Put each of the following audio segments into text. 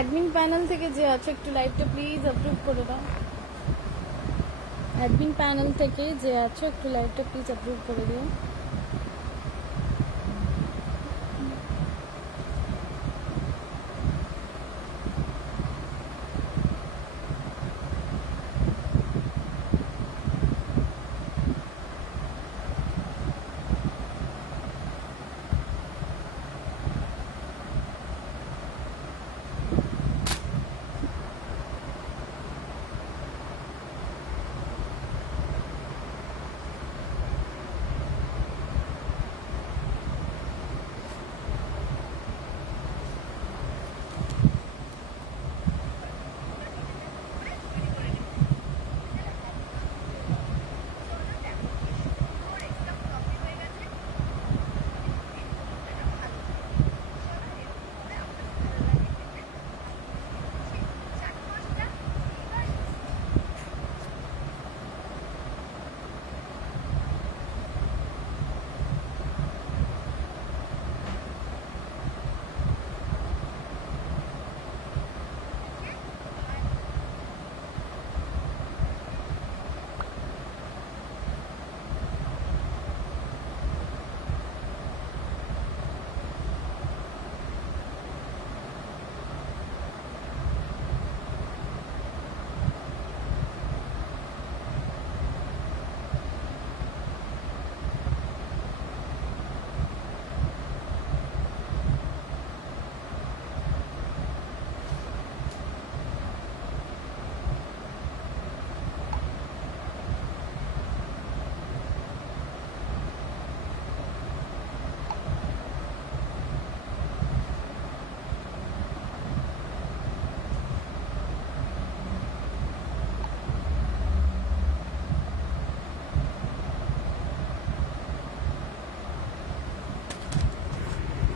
Admin panel থেকে যে আছে একটু লাইভটা প্লিজ অ্যাপ্রুভ করে দাও। অ্যাডমিন প্যানেল থেকে যে আছে একটু লাইভটা প্লিজ অ্যাপ্রুভ করে দিও।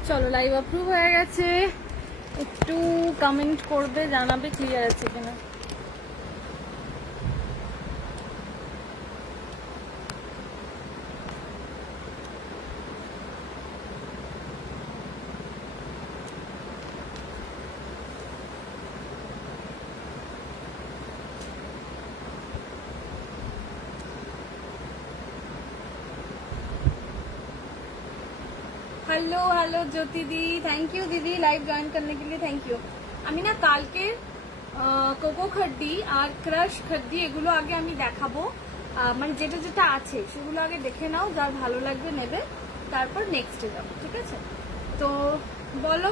চলো লাইভ অ্যাপ্রুভ হয়ে গেছে, একটু কমেন্ট করবে, জানাবে ক্লিয়ার আছে কিনা। Hello hello Jyoti the, thank you दीदी लाइव ज्वाइन करने के लिए, थैंक यू। আমি না কালকে কোকো খড্ডি আর ক্রাশ খড্ডি এগুলো আগে আমি দেখাবো, মানে যেটা যেটা আছে সেগুলো আগে দেখে নাও, যার ভালো লাগবে নেবে, তারপর নেক্সটে যাবো, ঠিক আছে? তো বলো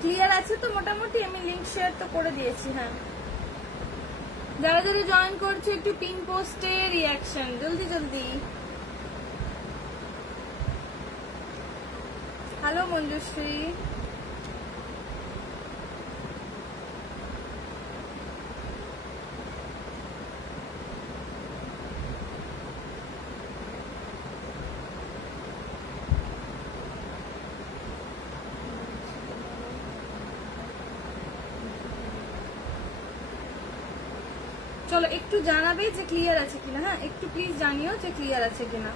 ক্লিয়ার আছে তো? মোটামুটি আমি লিংক শেয়ার তো করে দিয়েছি। হ্যাঁ, যারা যারা জয়েন করছে একটু পিন পোস্টে রিয়াকশন জলদি জলদি। হ্যালো মঞ্জুশ্রী, চলো একটু জানাবে যে ক্লিয়ার আছে কিনা। হ্যাঁ, একটু প্লিজ জানিও যে ক্লিয়ার আছে কিনা।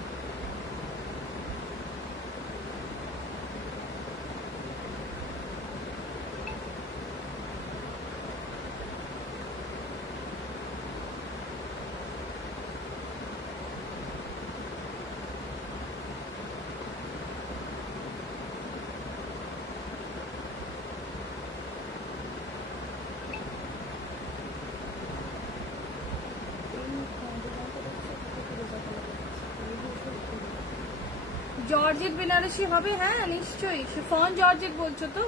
জর্জেট বেনারসি হবে? হ্যাঁ নিশ্চয়ই। শিফন জর্জেট বলছো তো?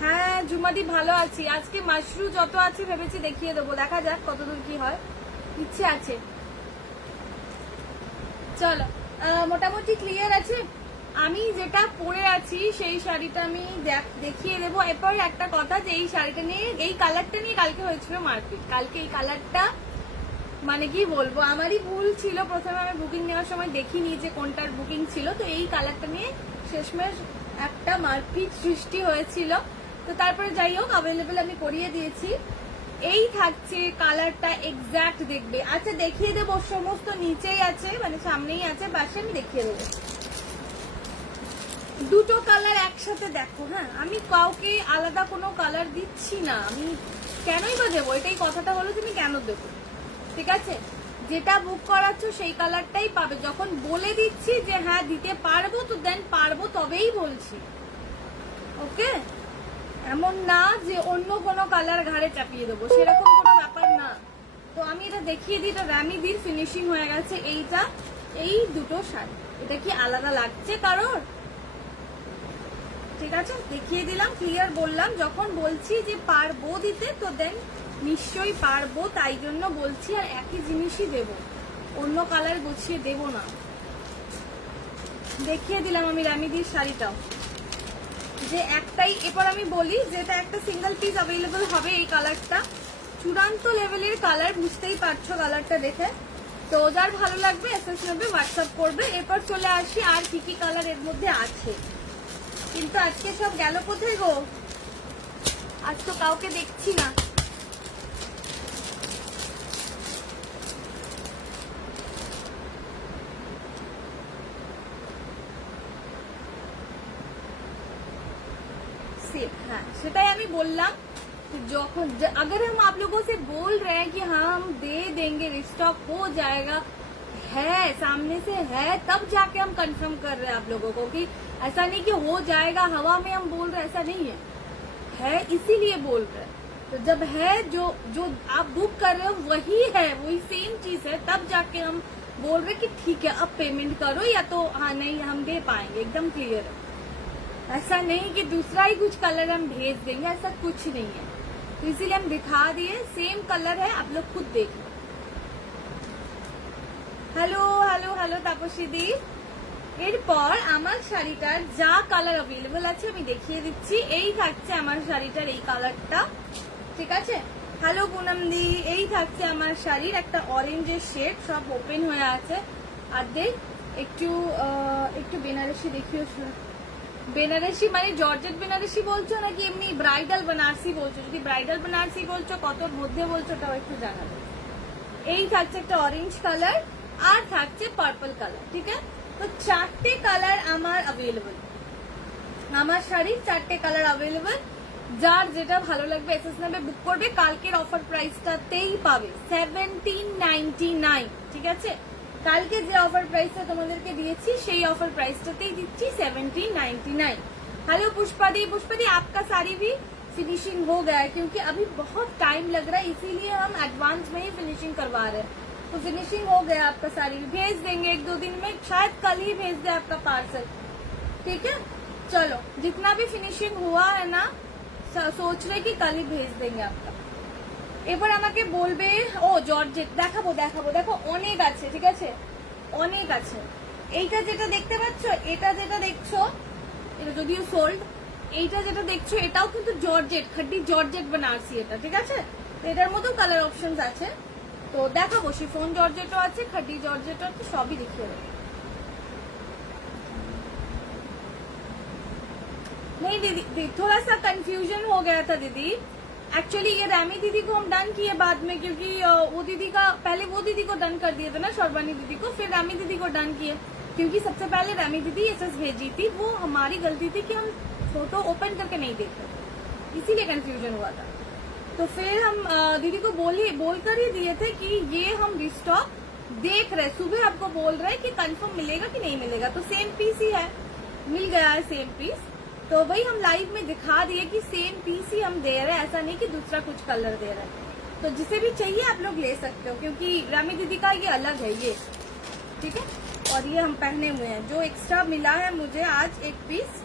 হ্যাঁ জুমাদি ভালো আছি। আজকে মাশরু যত আছে ভেবেছি দেখিয়ে দেবো, দেখা যাক কতদূর কি হয়, ইচ্ছে আছে। চলো মোটামুটি ক্লিয়ার আছে। আমি যেটা পরে আছি সেই শাড়িটা আমি দেখিয়ে দেবো। এরপর একটা কথা, যে এই শাড়িটা নিয়ে, এই কালারটা নিয়ে কালকে হয়েছিল মারপিট। কালকে এই কালারটা মানে কি বলবো, আমারই ভুল ছিল, প্রথমে আমি বুকিং নেওয়ার সময় দেখিনি যে কোনটার বুকিং ছিল। তো এই কালারটা নিয়ে শেষমেশ একটা মারপিট সৃষ্টি হয়েছিল। তো তারপরে যাই হোক অ্যাভেলেবেল আমি করিয়ে দিয়েছি। এই থাকছে কালারটা এক্স্যাক্ট দেখবে। আচ্ছা দেখিয়ে দেবো, সমস্ত নিচেই আছে, মানে সামনেই আছে, পাশে আমি দেখিয়ে দেবো। দুটো কালার একসাথে দেখো। হ্যাঁ, আমি কাউকে আলাদা কোনো কালার দিচ্ছি না, আমি কেনই বা দেবো, এটাই কথাটা হলো তুমি কেন দেবো, ঠিক আছে? যেটা বুক করাচ্ছ সেই কালারটাই পাবে। যখন বলে দিচ্ছি যে হ্যাঁ দিতে পারবো, তো দেন পারবো তবেই বলছি, ওকে? এমন না যে অন্য কোনো কালার ঘাড়ে চাপিয়ে দেবো, সেরকম কোনো ব্যাপার না। তো আমি এটা দেখিয়ে দিই, এটা রামিদির ফিনিশিং হয়ে গেছে। এইটা, এই দুটো শাড়ি, এটা কি আলাদা লাগছে কারোর? ঠিক আছে, দেখিয়ে দিলাম, ক্লিয়ার বললাম। যখন বলছি যে পারবো দিতে, তো দেন নিশ্চয়ই পারবো, তাই জন্য বলছি। আর একই জিনিসই দেব, অন্য কালার গুছিয়ে দেব না। দেখিয়ে দিলাম আমি রামিদির শাড়িটাও, যে একটাই। এরপর আমি বলি যেটা একটা সিঙ্গেল পিস অ্যাভেলেবল হবে, এই কালারটা চূড়ান্ত লেভেলের কালার, বুঝতেই পারছো কালারটা দেখে। তো যার ভালো লাগবে এসএস নেবে, হোয়াটসঅ্যাপ করবে। এরপর চলে আসি আর কি কি কালার এর মধ্যে আছে। কিন্তু আজকে সব গেল কোথায় গো? আজ তো কাউকে দেখছি না। हाँ, সেটাই আমি বললাম। যখন अगर हम आप लोगों से बोल रहे हैं कि हाँ हम दे देंगे, रिस्टॉक हो जाएगा, है सामने से है, तब जाके हम कंफर्म कर रहे हैं आप लोगों को, कि ऐसा नहीं कि हो जाएगा हवा में हम बोल रहे हैं, ऐसा नहीं है इसीलिए बोल रहे हैं। तो जब है जो जो आप बुक कर रहे हो वही है, वही सेम चीज है, तब जाके हम बोल रहे कि ठीक है अब पेमेंट करो, या तो हाँ नहीं हम दे पाएंगे, एकदम क्लियर है। ऐसा नहीं कि दूसरा ही कुछ कलर हम भेज देंगे, ऐसा कुछ नहीं है। तो इसीलिए हम दिखा दिए, सेम कलर है, आप लोग खुद देख लो। हेलो हेलो हेलो তাপসী দি। এরপর আমার শাড়িটার যা কালার অ্যাভেলেবল আছে আমি দেখিয়ে দিচ্ছি। এই থাকছে আমার শাড়িটার এই কালারটা, ঠিক আছে? হ্যালো পুনম দি, এই থাকছে আমার শাড়ির একটা অরেঞ্জের শেড, সব ওপেন হয়ে আছে। আর দেখ একটু একটু বেনারসি দেখিও। বেনারসি মানে জর্জেট বেনারসি বলছো নাকি এমনি ব্রাইডাল বেনারসি বলছো? যদি ব্রাইডাল বেনারসি বলছো কতর মধ্যে বলছো তাও একটু জানাবে। এই থাকছে একটা অরেঞ্জ কালার আর থাকছে পার্পল কালার, ঠিক আছে? তো চারটে কালার আমার অ্যাভেলেবল, আমার শাড়ির চারটে কালার অ্যাভেলেবল। যার যেটা ভালো লাগবে এসএস নেবে, বুক করবে। কালকের অফার প্রাইসটাতেই পাবে 1799, ঠিক আছে? কালকে যে ऑफर प्राइसটা তোমাদেরকে দিয়েছি সেই ऑफर प्राइसটাতেই দিচ্ছি 1799। हेलो पुष्पा दी, आपका साड़ी भी फिनिशिंग हो गया है, क्योंकि अभी बहुत टाइम लग रहा है, इसीलिए हम एडवांस में ही फिनिशिंग करवा रहे हैं। तो फिनिशिंग हो गया आपका साड़ी, भेज देंगे 1-2 दिन में, शायद कल ही भेज दे आपका पार्सल, ठीक है? चलो, जितना भी फिनिशिंग हुआ है ना, सोच रहे कि कल ही भेज देंगे आपका। এবার আমাকে বলবে ও জর্জেট দেখাবো দেখাবো, দেখো অনেক আছে, ঠিক আছে? অনেক আছে। এইটা যেটা দেখতে পাচ্ছ, এটা যেটা দেখছো, এটা যদিও সোল্ড, এইটা যেটা দেখছো এটাও কিন্তু জর্জেট, খাঁটি জর্জেট বেনারসি এটা, ঠিক আছে? এটার মধ্যেও কালার অপশনস আছে, তো দেখাবো। শিফন জর্জেটও আছে, খাঁটি জর্জেটও আছে, সবই দেখিয়ে দেবো। नहीं दीदी, थोड़ा सा कंफ्यूजन हो गया था दीदी। एक्चुअली ये रामी दीदी को हम डन किए बाद में, क्योंकि वो दीदी का पहले वो दीदी को डन कर दिए थे ना, शर्वानी दीदी को, फिर रामी दीदी को डन किए, क्योंकि सबसे पहले रामी दीदी एसएस भेजी थी। वो हमारी गलती थी कि हम फोटो ओपन करके नहीं देख रहे, इसीलिए कंफ्यूजन हुआ था। तो फिर हम दीदी को बोलकर ही दिए थे कि ये हम रिस्टॉक देख रहे, सुबह आपको बोल रहे कि कंफर्म मिलेगा कि नहीं मिलेगा। तो सेम पीस ही है, मिल गया है सेम पीस, तो वही हम लाइव में दिखा दिए कि सेम पीस ही हम दे रहे हैं, ऐसा नहीं कि दूसरा कुछ कलर दे रहे हैं। तो जिसे भी चाहिए आप लोग ले सकते हो, क्योंकि रामी दीदी का ये अलग है ये, ठीक है? और ये हम पहने हुए हैं, जो एक्स्ट्रा मिला है मुझे आज एक पीस।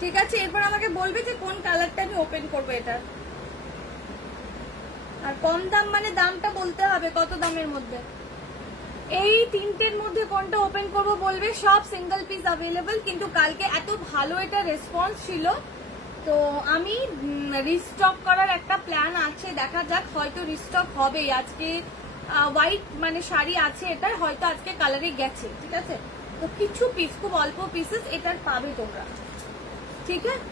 ঠিক আছে, এরপর আমাকে বলবে যে কোন কালারটা আমি ওপেন করবো এটা। আর কম দাম মানে দামটা বলতে হবে কত দামের মধ্যে। এই তিনটের মধ্যে কোনটা ওপেন করব বলবে। সব সিঙ্গেল পিস অ্যাভেলেবল, কিন্তু কালকে এত ভালো এটা রেসপন্স ছিল, তো আমি রিস্টক করার একটা প্ল্যান আছে, দেখা যাক, হয়তো রিস্টক হবে আজকে। হোয়াইট মানে শাড়ি আছে এটার, হয়তো আজকে কালারে গেছে, ঠিক আছে। তো কিছু পিস, খুব অল্প পিসেস এটার পাবে তোমরা, ঠিক আছে।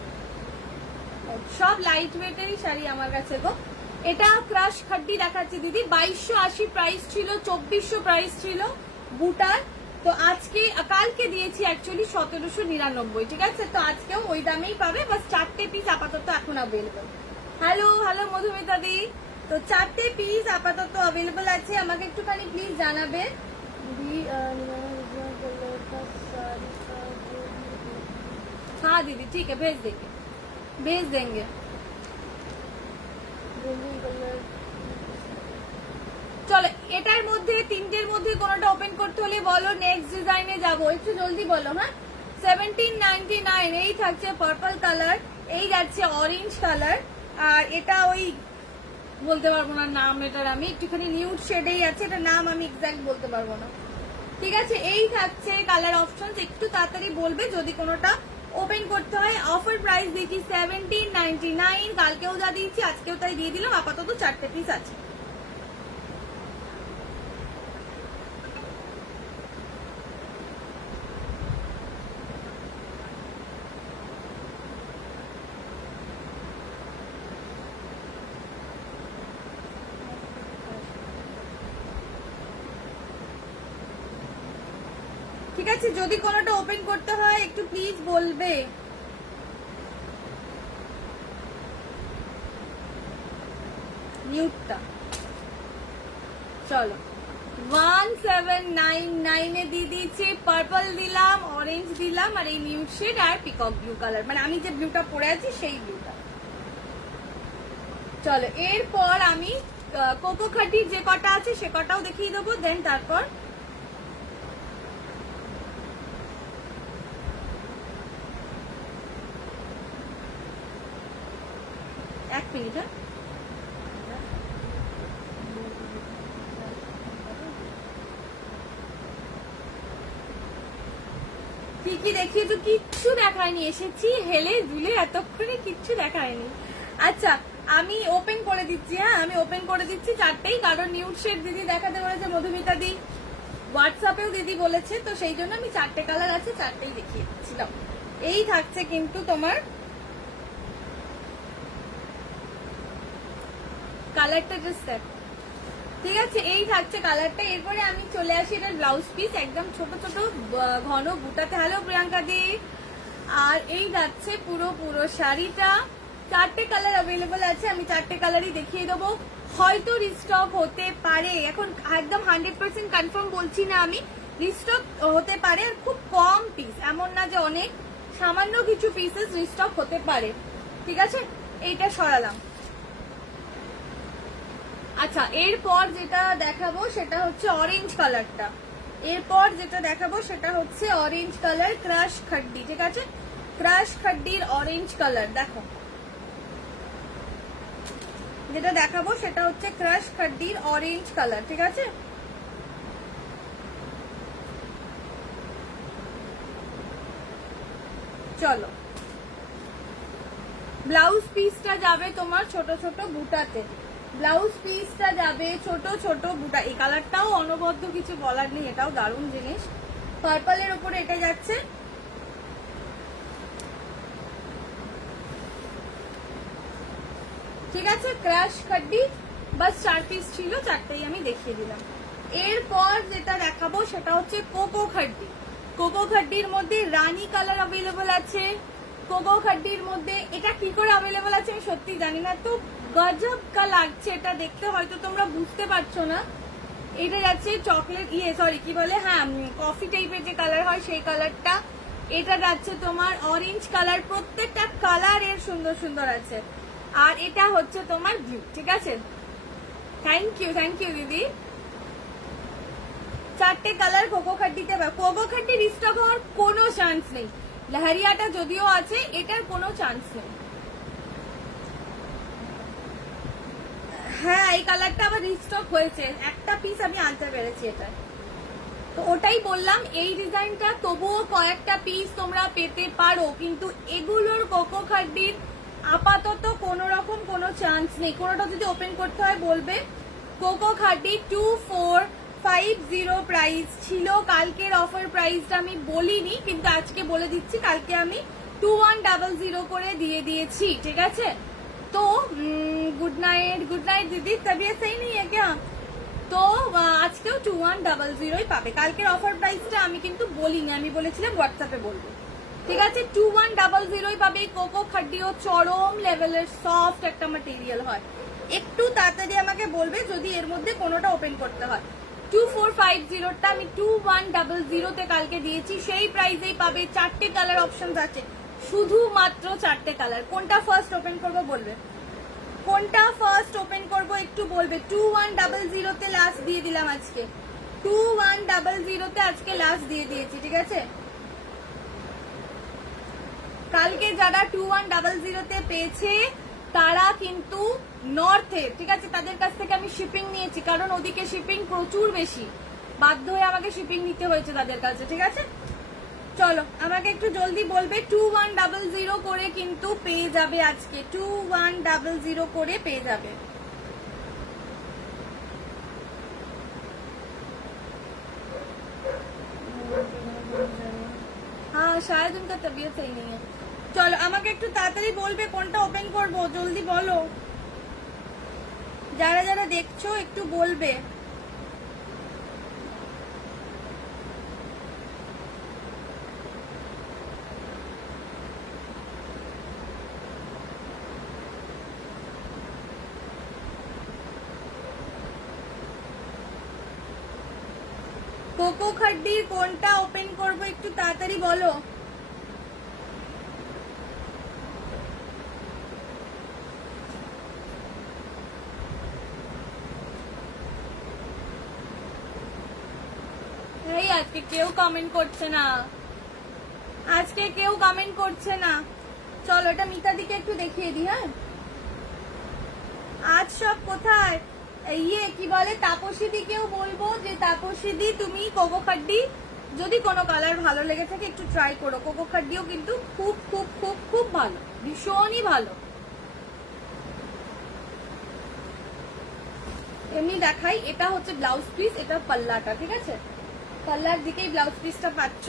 সব লাইট ওয়েটেরই শাড়ি আমার কাছে গো। এটা ক্রাশ খাড্ডি দেখাচ্ছি দিদি, 2280 প্রাইস ছিল, 2400 প্রাইস ছিল বুটার। তো আজকে কালকে দিয়েছি অ্যাকচুয়ালি 1799, ঠিক আছে। তো আজকেও ওই দামেই পাবে, বাস 4টে পিস আপাতত এখন অ্যাভেলেবল। হ্যালো হ্যালো মধুমিতা দি, তো 4টে পিস আপাতত অ্যাভেলেবল আছে, আমাকে একটুখানি প্লিজ জানাবে। हाँ दीदी ठीक है, भेज देंगे। চলো, এটার মধ্যে তিনটের মধ্যে কোনোটা ওপেন করতে হলে বলো, নেক্সট ডিজাইনে যাব, একটু জলদি বলো। হ্যাঁ 1799 এই থাকছে পার্পল কালার, এই যাচ্ছে অরেঞ্জ কালার, আর এটা ওই বলতে পারবো না নাম এটার, আমি একটুখানি নিউড শেডেই আছে, এটা নাম আমি এক্স্যাক্ট বলতে পারবো না, ঠিক আছে। এই থাকছে কালার অপশনস, একটু তাড়াতাড়ি বলবে যদি কোনোটা ওপেন করতে হয়। অফার প্রাইস দেখি 1799, কালকেও যা দিয়েছি আজকেও তাই দিয়ে দিলাম, আপাতত 4টে পিস আছে। ঠিক আছে, যদি কোনোটা ওপেন করতে হয় একটু প্লিজ বলবে। নিউটটা চলো 1799 এ দিয়ে দিয়েছি, পার্পল দিলাম, অরেঞ্জ দিলাম, আর এই নিউড শেড আর পিকক ব্লু কালার, মানে আমি যে ব্লুটা পরে আছি সেই ব্লুটা। চলো, এরপর আমি কোকো খাটির যে কটা আছে সে কটাও দেখিয়ে দেবো, দেন তারপর এক মিনিট। হ্যাঁ কি কি দেখিয়েছো? কিচ্ছু দেখায়নি, এসেছি হেলে দুলে এতক্ষণে কিচ্ছু দেখায়নি। আচ্ছা আমি ওপেন করে দিচ্ছি, হ্যাঁ আমি ওপেন করে দিচ্ছি 4টেই, কারণ নিউড শেড দিদি দেখাতে বলেছে মধুমিতা দি, হোয়াটসঅ্যাপেও দিদি বলেছে, তো সেই জন্য আমি 4টে কালার আছে 4টেই দেখিয়ে দিচ্ছিলাম। এই থাকছে কিন্তু তোমার কালারটা জাস্ট দেখ, ঠিক আছে। এই থাকছে কালারটা। এরপরে আমি চলে আসি এটার ব্লাউজ পিস, একদম ছোট ছোট ঘন বুটাতে। হ্যালো প্রিয়াঙ্কা দি। আর এই যাচ্ছে পুরো শাড়িটা, 4টে কালার অ্যাভেলেবল আছে, আমি 4টে কালারই দেখিয়ে দেবো। হয়তো রিস্টক হতে পারে, এখন একদম 100% কনফার্ম বলছি না আমি, রিস্টক হতে পারে, আর খুব কম পিস, এমন না যে অনেক, সামান্য কিছু পিসেস রিস্টক হতে পারে, ঠিক আছে। এইটা সরালাম। আচ্ছা এরপর যেটা দেখাবো সেটা হচ্ছে অরেঞ্জ কালারটা, এরপর যেটা দেখাবো সেটা হচ্ছে অরেঞ্জ কালার ক্রাশ খাড্ডি, ঠিক আছে। ক্রাশ খাড্ডির অরেঞ্জ কালার দেখো, যেটা দেখাবো সেটা হচ্ছে ক্রাশ খাড্ডির অরেঞ্জ কালার, ঠিক আছে। চলো, ব্লাউজ পিসটা যাবে তোমার ছোট ছোট বুটাতে, ব্লাউজ পিসটা যাবে ছোট ছোট বুটা। এই কালারটাও অনবদ্য, কিছু বলার নেই, এটাও দারুণ জিনিস। পার্পলের উপরে এটা যাচ্ছে, ঠিক আছে। ক্রাশ খাড্ডি, বাস 4 পিস ছিল, 4টেই আমি দেখিয়ে দিলাম। এরপর যেটা দেখাবো সেটা হচ্ছে কোকো খাড্ডি। কোকো খাড্ডির মধ্যে রানী কালার অ্যাভেলেবল আছে, কোকো খাড্ডির মধ্যে এটা কি করে অ্যাভেলেবল আছে আমি সত্যি জানি না, তো গজব কা লাগছে এটা দেখতে, হয়তো তোমরা বুঝতে পারছো না। এটা যাচ্ছে চকলেট সরি কি বলে, হ্যাঁ কফি টাইপের যে কালার হয় সেই কালারটা। এটা যাচ্ছে তোমার অরেঞ্জ কালার, প্রত্যেকটা কালার এর সুন্দর সুন্দর আছে। আর এটা হচ্ছে তোমার ব্লু, ঠিক আছে। থ্যাংক ইউ দিদি। 4টে কালার কোকো খাড্ডিতে, কোকো খাড্ডি রিস্টক হওয়ার কোনো চান্স নেই, লহরিয়াটা যদিও আছে, এটার কোনো চান্স নেই। হ্যাঁ এই কালারটা আবার রিস্টক হয়েছে, একটা পিস আমি আনতে পেরেছি এটা, তো ওটাই বললাম এই ডিজাইনটা তবুও কয়েকটা পিস তোমরা পেতে পারো, কিন্তু এগুলোর কোকো খাড্ডির আপাতত কোনো রকম কোনো চান্স নেই, কোনোটা যদি ওপেন করতে হয় বলবে। কোকো খাটি 2450 প্রাইস ছিল, কালকের অফার প্রাইসটা আমি বলিনি কিন্তু আজকে বলে দিচ্ছি, কালকে আমি 2100 করে দিয়ে দিয়েছি, ঠিক আছে। তো গুড নাইট দিদি, তবিয়ত সহি নেই হ্যায় ক্যা? তো আজকেও 2100 পাবে। কালকের অফার প্রাইসটা আমি কিন্তু বলিনি, আমি বলেছিলাম হোয়াটসঅ্যাপে বলবো, ঠিক আছে। 2100 পাবে। কোকো খাড্ডিও চরম লেভেলের সফট একটা ম্যাটেরিয়াল হয়। একটু তাড়াতাড়ি আমাকে বলবে যদি এর মধ্যে কোনোটা ওপেন করতে হয়। 2450টা আমি 2100 তে কালকে দিয়েছি, সেই প্রাইসেই পাবে। 4টে কালার অপশন আছে, শুধুমাত্র 4টে কালার। কোনটা ফার্স্ট ওপেন করবো বলবে, কোনটা ফার্স্ট ওপেন করবো একটু বলবে। 2100 তে লাস্ট দিয়ে দিলাম আজকে, 2100 তে আজকে লাস্ট দিয়ে দিয়েছি, ঠিক আছে। কালকে যারা 2100 তে পেয়েছে তারা কিন্তু নর্থের, ঠিক আছে, তাদের কাছ থেকে আমি শিপিং নিয়েছি, কারণ ওদিকে শিপিং প্রচুর বেশি, বাধ্য হয়ে আমাকে শিপিং নিতে হয়েছে তাদের কাছে, ঠিক আছে। চলো আমাকে একটু জলদি বলবে, 2100 করে কিন্তু পেয়ে যাবে আজকে, 2100 করে পেয়ে যাবে। হ্যাঁ শায়দ উনকা তবিয়ত সহি নেই হ্যায়। চলো আমাকে একটু তাড়াতাড়ি বলবে কোনটা ওপেন করবো, জলদি বলো, যারা যারা দেখছো একটু বলবে। কোকো খাড্ডি কোনটা ওপেন করবো একটু তাড়াতাড়ি বলো। এই আজকে কেউ কমেন্ট করছে না, আজকে কেউ কমেন্ট করছে না। চলো এটা মিতাদিকে একটু দেখিয়ে দিই। হ্যাঁ আজ সব কোথায়, ইয়ে কি বলে তাপসীদিকেও বলবো যে তাপসীদি তুমি কোকো খাড্ডি যদি কোনো কালার ভালো লেগে থাকে একটু ট্রাই করো। কোকো খাড্ডিও কিন্তু খুব খুব খুব খুব ভালো, ভীষণই ভালো। এমনি দেখাই, এটা হচ্ছে ব্লাউজ পিস, এটা পাল্লাটা, ঠিক আছে। পাল্লার দিকেই ব্লাউজ পিসটা পাচ্ছ,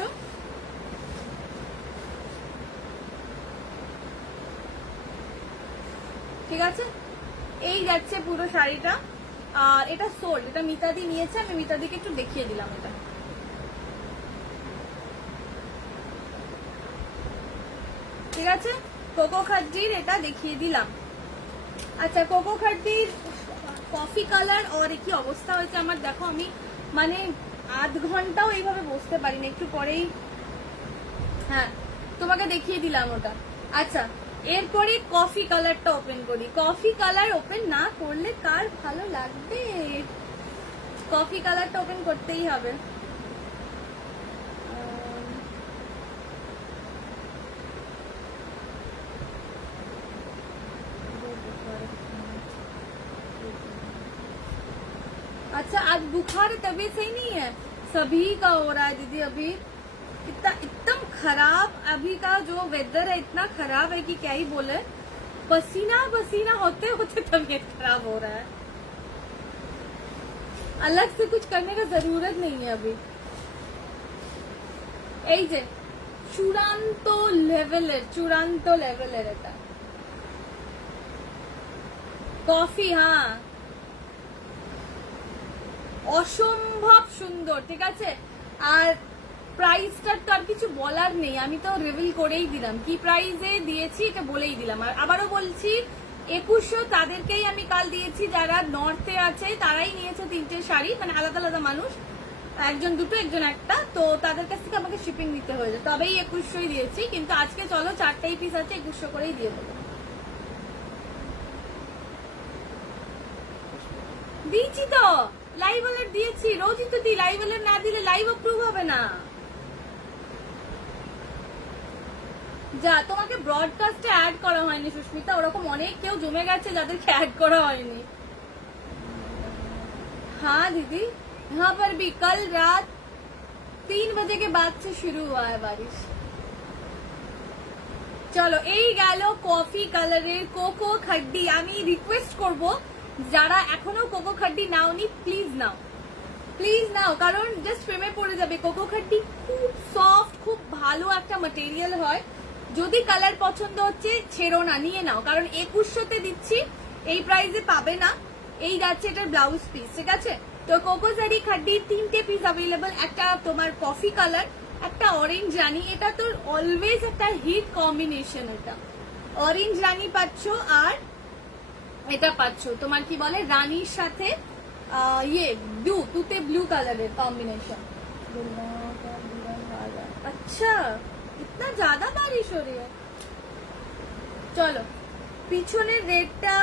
ঠিক আছে। এই যাচ্ছে পুরো শাড়িটা, আর এটা সোল্ড, এটা মিতাদি নিয়েছে, আমি মিতাদিকে একটু দেখিয়ে দিলাম এটা, ঠিক আছে। কোকো খাড্ডির এটা দেখিয়ে দিলাম। আচ্ছা কোকো খাড্ডির কফি কালার, আর কি অবস্থা হয়েছে আমার দেখো, আমি মানে আধ ঘন্টাও এইভাবে বসতে পারি না, একটু পরেই হ্যাঁ তোমাকে দেখিয়ে দিলাম ওটা। আচ্ছা এরপরে কফি কালারটা ওপেন করি। কফি কালার ওপেন না করলে কার ভালো লাগবে, কফি কালারটা ওপেন করতেই হবে। अच्छा आज बुखार तबीयत सही नहीं है, सभी का हो रहा है दीदी। अभी इतना एकदम खराब, अभी का जो वेदर है इतना खराब है कि क्या ही बोले, पसीना पसीना होते होते तबीयत खराब हो रहा है। अलग से कुछ करने का जरूरत नहीं है अभी। এই যে চূড়ান্ত লেভেলের এটা কফি, হ্যাঁ অসম্ভব সুন্দর, ঠিক আছে। আর প্রাইসটার তো আর কিছু বলার নেই, আমি তো রিভিল করেই দিলাম কি প্রাইসে দিয়েছি, এটা বলেই দিলাম। আর আবারও বলছি 2100 তাদেরকেই আমি কাল দিয়েছি যারা নর্থে আছে, তারাই নিয়েছে 3টে শাড়ি, মানে আলাদা আলাদা মানুষ, একজন দুটো একজন একটা, তো তাদের কাছ থেকে আমাকে শিপিং নিতে হয়েছে, তবেই 2100 দিয়েছি। কিন্তু আজকে চলো 4টাই পিস আছে, 2100 করেই দিয়ে দেবো। দিয়েছি তো, লাইভ অলert দিয়েছি, রোজই তো দিই, লাইভ অলert না দিলে লাইভ অ্যাপ্রুভ হবে না। যা তোমাকে ব্রডকাস্টে অ্যাড করা হয়নি সুস্মিতা, ওরকম অনেক কেউ জমে গেছে যাদেরকে অ্যাড করা হয়নি। हाँ दीदी यहाँ पर भी कल रात 3 बजे के बाद से शुरू हुआ है बारिश। চলো এই গেল কফি কালারের কোকো খাড্ডি। আমি রিকোয়েস্ট করব যারা এখনো কোকো খাড্ডি নাওনি প্লিজ নাও, প্লিজ নাও, কারণ জাস্ট প্রেমে পড়ে যাবে। কোকো খাড্ডি খুব সফট, খুব ভালো একটা ম্যাটেরিয়াল হয়। যদি কালার পছন্দ হচ্ছে ছেড়ো না, নিয়ে নাও, কারণ 2100-তে দিচ্ছি, এই প্রাইসে পাবে না। এই যাচ্ছে এটার ব্লাউজ পিস, ঠিক আছে। তো কোকো জারি খাড্ডির 3টে পিস অ্যাভেলেবল, একটা তোমার কফি কালার, একটা অরেঞ্জ রানি। এটা তোর অলওয়েজ একটা হিট কম্বিনেশন। এটা অরেঞ্জ রানি পাচ্ছ, আর এটা পাচ্ছ তোমার কি বলে রানীর সাথে ये ब्लू, तुते ब्लू कलर है कॉम्बिनेशन। अच्छा इतना ज्यादा बारिश हो रही है। চলো পিছনের রেডটা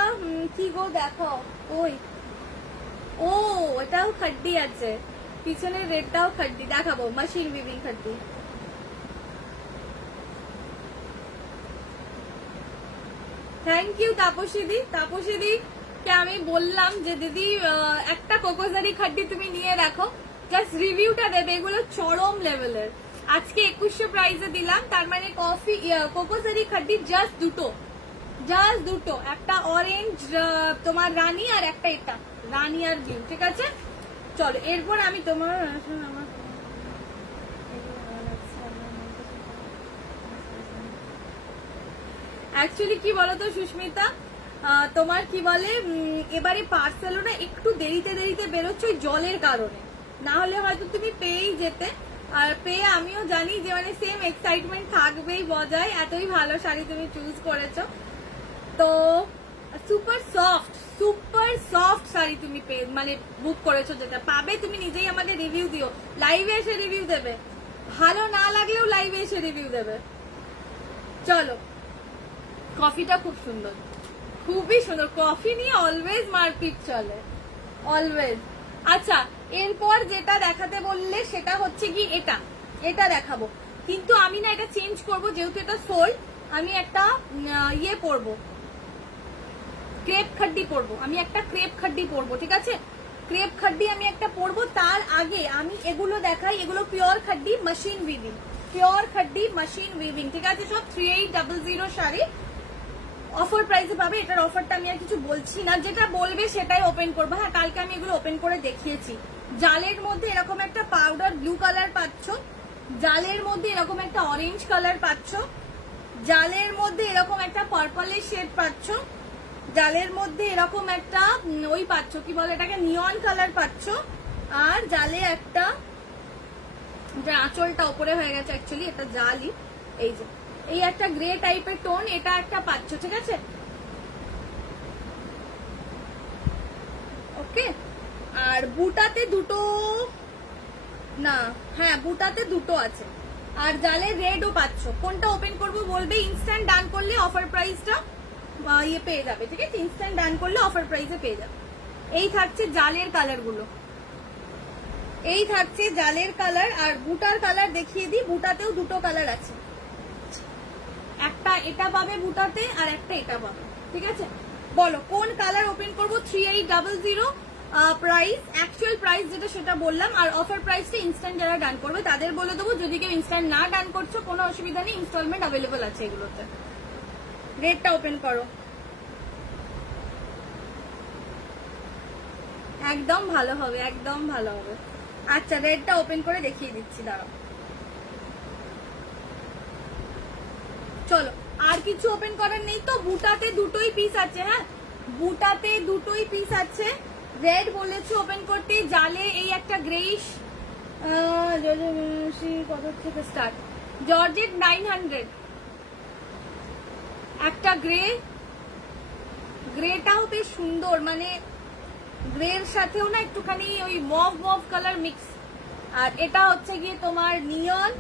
কি গো দেখাও। ওই ও এটাও খাড্ডি আছে, পিছনের রেডটাও খাড্ডি দেখাবো, মেশিন উইভিং খাড্ডি। থ্যাংক ইউ তাপসীদি। তাপসীদি কে আমি বললাম যে দিদি একটা কোকোজারি খাড্ডি তুমি নিয়ে রাখো, জাস্ট রিভিউটা দেবে। এগুলো চরম লেভেলের। আজকে 2100 প্রাইসে দিলাম, তার মানে কফি কোকোজারি খাড্ডি জাস্ট দুটো, একটা অরেঞ্জ তোমার রানী, আর একটা এটা রানী আর ব্লু, ঠিক আছে। চলো এরপর আমি তোমার অ্যাকচুয়ালি কি বলতো সুস্মিতা, তোমার কি বলে এবারে পার্সেলও না একটু দেরিতে বেরোচ্ছে ওই জলের কারণে, না হলে হয়তো তুমি পেয়েই যেতে। আর পেয়ে আমিও জানি যে মানে সেম এক্সাইটমেন্ট থাকবেই বজায়, এতই ভালো শাড়ি তুমি চুজ করেছো। তো সুপার সফট শাড়ি তুমি মানে বুক করেছো, যেটা পাবে তুমি নিজেই আমাদের রিভিউ দিও, লাইভে এসে রিভিউ দেবে, ভালো না লাগলেও লাইভে এসে রিভিউ দেবে। চলো কফিটা খুব সুন্দর, খুবই সুন্দর। কফি নিয়ে অলওয়েজ মারপিট চলে, অলওয়েজ। আচ্ছা এরপর যেটা দেখাতে বললে সেটা হচ্ছে কি এটা দেখাবো, কিন্তু আমি না এটা চেঞ্জ করব, যেহেতু এটা সোল্ড। আমি একটা ইয়ে পরবো, ক্রেপ খাড্ডি পরবো, আমি একটা ক্রেপ খাড্ডি পরবো, ঠিক আছে। ক্রেপ খাড্ডি আমি একটা পরবো। তার আগে আমি এগুলো দেখাই, এগুলো পিওর খাড্ডি মেশিন উইভিং, ঠিক আছে। সব 3800 শাড়ি অফার প্রাইসে পাবে। এটার অফারটা আমি আর কিছু বলছি না, যেটা বলবে সেটাই ওপেন করবো। হ্যাঁ কালকে আমি এগুলো ওপেন করে দেখিয়েছি। জালের মধ্যে এরকম একটা পাউডার ব্লু কালার পাচ্ছ, জালের মধ্যে এরকম একটা অরেঞ্জ কালার পাচ্ছ, জালের মধ্যে এরকম একটা পার্পলের শেড পাচ্ছ, জালের মধ্যে এরকম একটা ওই পাচ্ছ কি বলে এটাকে নিয়ন কালার পাচ্ছ, আর জালে একটা আঁচলটা উপরে হয়ে গেছে, অ্যাকচুয়ালি এটা জালই, এই যে এই একটা গ্রে টাইপের টোন, এটা একটা পাচ্ছ, ঠিক আছে। ওকে আর বুটাতে দুটো না, হ্যাঁ বুটাতে দুটো আছে, আর জালে রেডও পাচ্ছ। কোনটা ওপেন করবো বলবে, ইনস্ট্যান্ট ডান করলে অফার প্রাইসটা ইয়ে পেয়ে যাবে, ঠিক আছে। ইনস্ট্যান্ট ডান করলে অফার প্রাইসে পেয়ে যাবে। এই থাকছে জালের কালার গুলো, এই থাকছে জালের কালার। আর বুটার কালার দেখিয়ে দিই, বুটাতেও দুটো কালার আছে, একটা এটা পাবে বুটাতে আর একটা এটা পাবে, ঠিক আছে। বলো কোন কালার ওপেন করবো। 3800 প্রাইস, অ্যাকচুয়াল প্রাইস যেটা সেটা বললাম, আর অফার প্রাইসটা ইনস্ট্যান্ট যারা ডান করবে তাদের বলে দেবো। যদি কেউ ইনস্ট্যান্ট না ডান করছো কোনো অসুবিধা নেই, ইনস্টলমেন্ট অ্যাভেলেবল আছে এগুলোতে। রেটটা ওপেন করো, একদম ভালো হবে, একদম ভালো হবে। আচ্ছা রেডটা ওপেন করে দেখিয়ে দিচ্ছি, দাঁড়াও। চলো আর কিছু ওপেন করার নেই তো। বুটাতে দুটোই পিস আছে, হ্যাঁ বুটাতে দুটোই পিস আছে। রেড বলেছে ওপেন করতে, জালে এই একটা গ্রেইশ কত থেকে স্টার্ট, জর্জেট 900, একটা গ্রেটাও বেশ সুন্দর, মানে গ্রের সাথেও না একটুখানি ওই মভ কালার মিক্স। আর এটা হচ্ছে গিয়ে তোমার নিয়ন,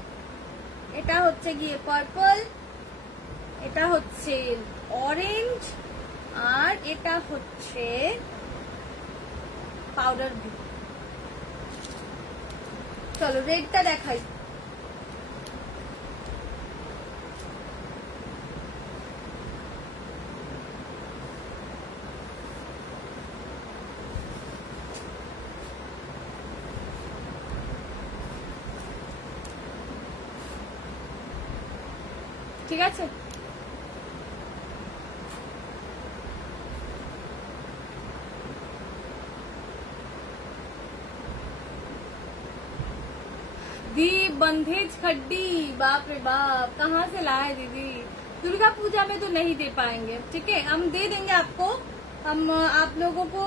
এটা হচ্ছে গিয়ে পার্পল, এটা হচ্ছে অরেঞ্জ, আর এটা হচ্ছে পাউডার ব্লু। চলো রেডটা দেখাই। ঠিক আছে दी बंधेज खड्डी, बाप रे बाप, कहाँ से लाए दीदी? दुर्गा पूजा में तो नहीं दे पाएंगे, ठीक है, हम दे देंगे आपको, हम आप लोगों को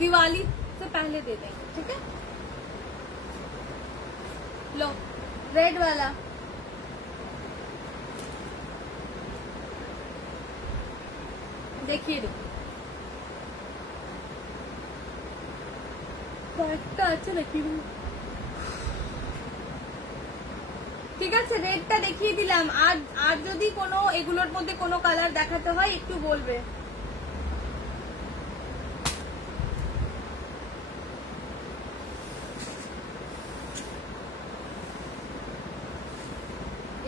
दिवाली से पहले दे देंगे, ठीक है। लो रेड वाला, देखिए কয়েকটা আছে নাকি, ঠিক আছে, রেডটা দেখিয়ে দিলাম। আর যদি কোনো এগুলোর মধ্যে কোনো কালার দেখাতে হয় একটু বলবে।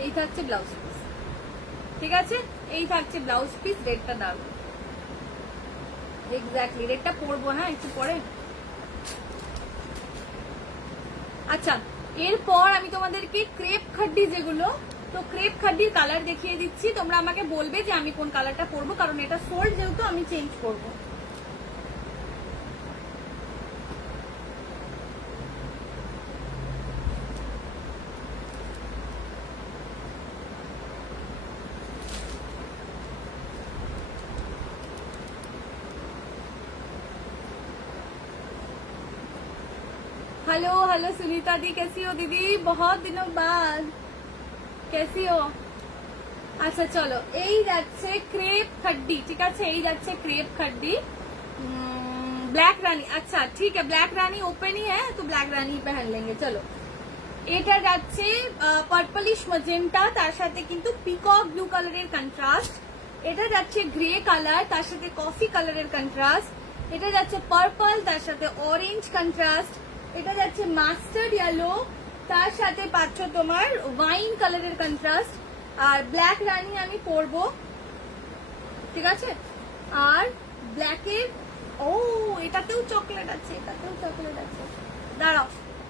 এই থাকছে ব্লাউজ পিস, ঠিক আছে, এই থাকছে ব্লাউজ পিস, রেডটা দাঁড়াবো এক্স্যাক্টলি, রেডটা পরবো হ্যাঁ একটু পরে। আচ্ছা, এরপর আমি তোমাদেরকে ক্রেপ খাড্ডি যেগুলো, তো ক্রেপ খাড্ডির কালার দেখিয়ে দিচ্ছি, তোমরা আমাকে বলবে যে আমি কোন কালারটা পরবো, কারণ এটা সোল্ড যেহেতু আমি চেঞ্জ করবো। हेलो हेलो सुनीता दी, कैसी हो दीदी, बहुत दिनों बाद, कैसी हो? আচ্ছা চলো, এই যাচ্ছে ক্রেপ খাড্ডি, ঠিক আছে, এই যাচ্ছে ক্রেপ খাড্ডি, ব্ল্যাক রানী। अच्छा ठीक है, ब्लैक रानी ओपन ही है तो ब्लैक रानी पहन लेंगे। चलो, এটা যাচ্ছে পার্পলিশ ম্যাজেন্টা, তার সাথে কিন্তু পিকক ব্লু কালারের কন্ট্রাস্ট। এটা যাচ্ছে গ্রে কালার, তার সাথে কফি কালারের কন্ট্রাস্ট। এটা যাচ্ছে পার্পল, তার সাথে অরেঞ্জ কন্ট্রাস্ট। এটা যাচ্ছে মাস্টার্ড ইয়েলো, তার সাথে পাচ্ছ তোমার ওয়াইন কালারের কন্ট্রাস্ট। আর ব্ল্যাক রানী আমি পরবো, ঠিক আছে। আর ব্ল্যাকের, ও এটাতেও চকলেট আছে, এটাতেও চকলেট আছে, দাঁড়াও,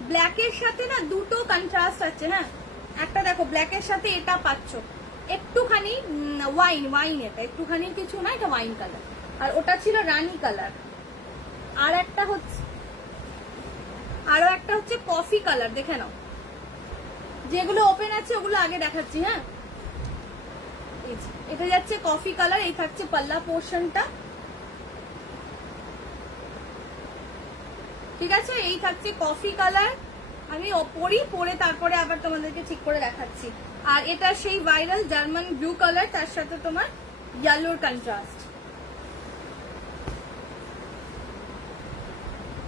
ব্ল্যাকের সাথে না দুটো কন্ট্রাস্ট আছে, হ্যাঁ, একটা দেখো ব্ল্যাকের সাথে এটা পাচ্ছ একটুখানি ওয়াইন, ওয়াইন, এটা একটুখানি কিছু না, এটা ওয়াইন কালার, আর ওটা ছিল রানী কালার। আর একটা হচ্ছে, আরো একটা হচ্ছে কফি কালার, দেখে নাও, যেগুলো ওপেন আছে ওগুলো আগে দেখাচ্ছি, হ্যাঁ। এটা যাচ্ছে কফি কালার, এই থাকছে পাল্লা পোর্শনটা, ঠিক আছে, এই থাকছে কফি কালার। আমি পরি, পরে তারপরে আবার তোমাদেরকে ঠিক করে দেখাচ্ছি। আর এটা সেই ভাইরাল জার্মান ব্লু কালার, তার সাথে তোমার ইয়েলোর কন্ট্রাস্ট,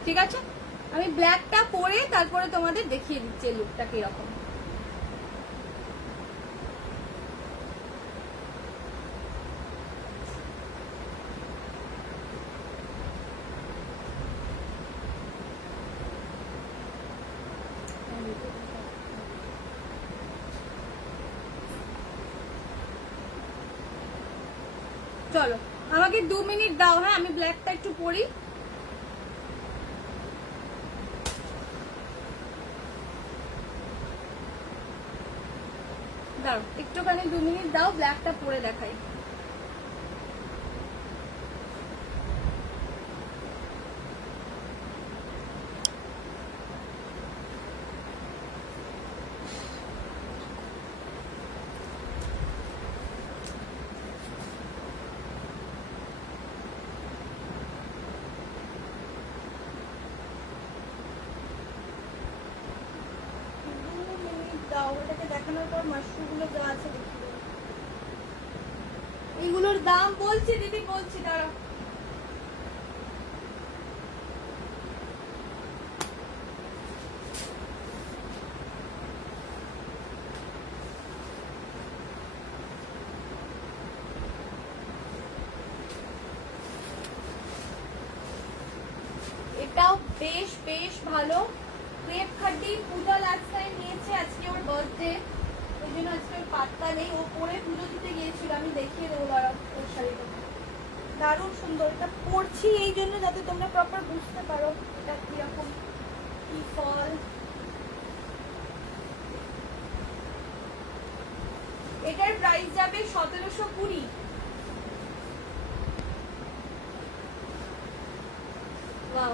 ঠিক আছে। আমি ব্ল্যাকটা পরে তারপরে তোমাদের দেখিয়ে দিচ্ছি লুকটা কিরকম। চলো, আমাকে 2 মিনিট দাও, হ্যাঁ, আমি ব্ল্যাকটা একটু পরি। দাঁড়ো একটুখানি 2 মিনিট দাও, ব্ল্যাকটা পরে দেখাই। ওটাকে দেখানোর পর মাশরুমগুলো যা আছে দেখিয়ে দেবো। এইগুলোর দাম বলছি দিদি, বলছি, দাঁড়াও। এটাও বেশ বেশ ভালো ক্রেপ খাড্ডি। পূজা লাস্ট টাইম নিয়েছে, আজকে ওর বার্থডে, ওই জন্য আজকে ওর পাত্তা নেই, ও পরে পুজো দিতে গিয়েছিল, আমি দেখিয়ে দেবো দাঁড়াও ওর শাড়িটা, দারুণ সুন্দর। এটা পরছি এই জন্য যাতে তোমরা প্রপার বুঝতে পারো এটা কিরকম কি ফল। এটার প্রাইস যাবে 1720। ওয়াও,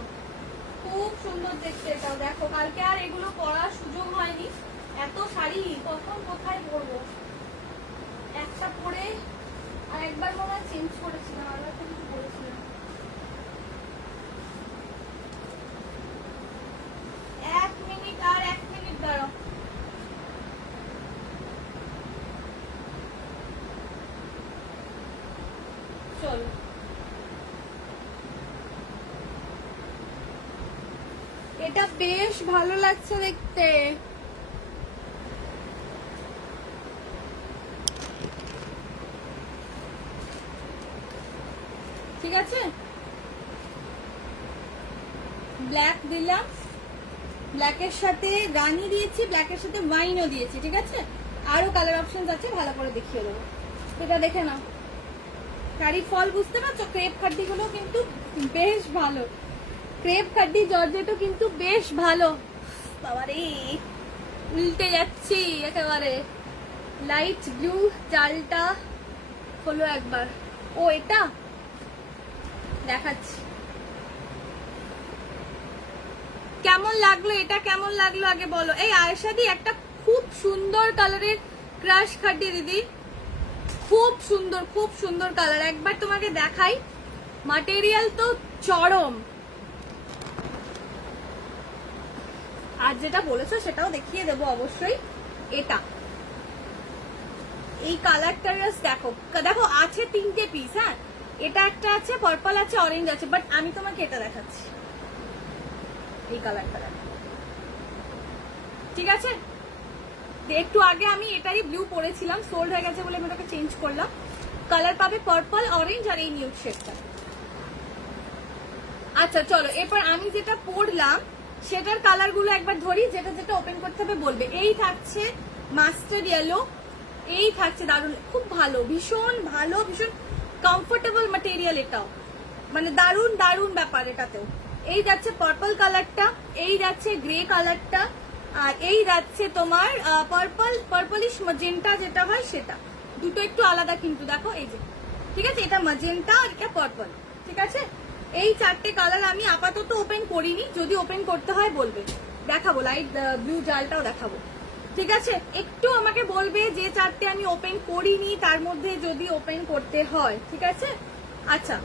খুব সুন্দর দেখতে এটাও, দেখো কালকে আর এগুলো পরার সুযোগ হয়নি, এত শাড়ি কখন কোথায় পরবো, একটা পরে আর একবার মনে হয় চেঞ্জ করেছিলাম, আর একটা কিছু বলেছিলাম। এক মিনিট দাঁড়াও। চলো এটা বেশ ভালো লাগছে দেখতে। ঠিক আছে, ব্ল্যাক দিলাম, ব্ল্যাকের সাথে রানি দিয়েছি, ব্ল্যাকের সাথে ওয়াইনও দিয়েছি। ঠিক আছে, আরো কালার অপশন আছে, ভালো করে দেখিয়ে দেবো। এটা দেখে নাও, শাড়ির ফল বুঝতে পারছো? ক্রেপ খাড্ডি গুলো কিন্তু বেশ ভালো, ক্রেপ খাড্ডি জর্জেটও কিন্তু বেশ ভালো। বাবারে উল্টে যাচ্ছি একেবারে। লাইট ব্লু চালটা হলো একবার, ও এটা দেখাচ্ছি কেমন লাগলো, এটা কেমন লাগলো আগে বলো। এই আয়েশাদি একটা খুব সুন্দর কালারের ক্রাশ খাড্ডি দিদি, খুব সুন্দর কালার, একবার তোমাকে দেখাই। ম্যাটেরিয়াল তো চরম, আর যেটা বলেছো সেটাও দেখিয়ে দেবো অবশ্যই। এটা এই কালারটা দেখো দেখো, আছে 3টে পিস। হ্যাঁ, এটা একটা আছে, পার্পল আছে, অরেঞ্জ আছে, বাট আমি তোমাকে এটা দেখাচ্ছি, এই কালারটা দেখো। ঠিক আছে, একটু আগে আমি এটারই ব্লু পরেছিলাম, সোল্ড হয়ে গেছে বলে আমি ওটাকে চেঞ্জ করলাম। কালার পাবে পার্পল, অরেঞ্জ আর এই নিউড শেডটা। আচ্ছা চলো, এরপর আমি যেটা পরলাম সেটার কালার গুলো একবার ধরি, যেটা যেটা ওপেন করতে হবে বলবে। এই থাকছে মাস্টার্ড ইয়েলো, এই থাকছে দারুণ, খুব ভালো, ভীষণ ভালো, ভীষণ কমফোর্টেবল ম্যাটেরিয়াল, এটাও মানে দারুণ দারুণ ব্যাপার এটাতেও। এই যাচ্ছে পার্পল কালারটা, এই যাচ্ছে গ্রে কালারটা, আর এই যাচ্ছে তোমার পার্পলিশ ম্যাজেন্টা যেটা হয় সেটা। দুটো একটু আলাদা কিন্তু দেখো, এই যে ঠিক আছে, এটা ম্যাজেন্টা আর এটা পার্পল। ঠিক আছে, এই 4টে কালার আমি আপাতত ওপেন করিনি, যদি ওপেন করতে হয় বলবে, দেখাবো। লাইট ব্লু জালটাও দেখাবো। ঠিক আছে, একটু আমাকে বলবে যে 4টে আমি ওপেন করিনি তার মধ্যে যদি ওপেন করতে হয়। ঠিক আছে, আচ্ছা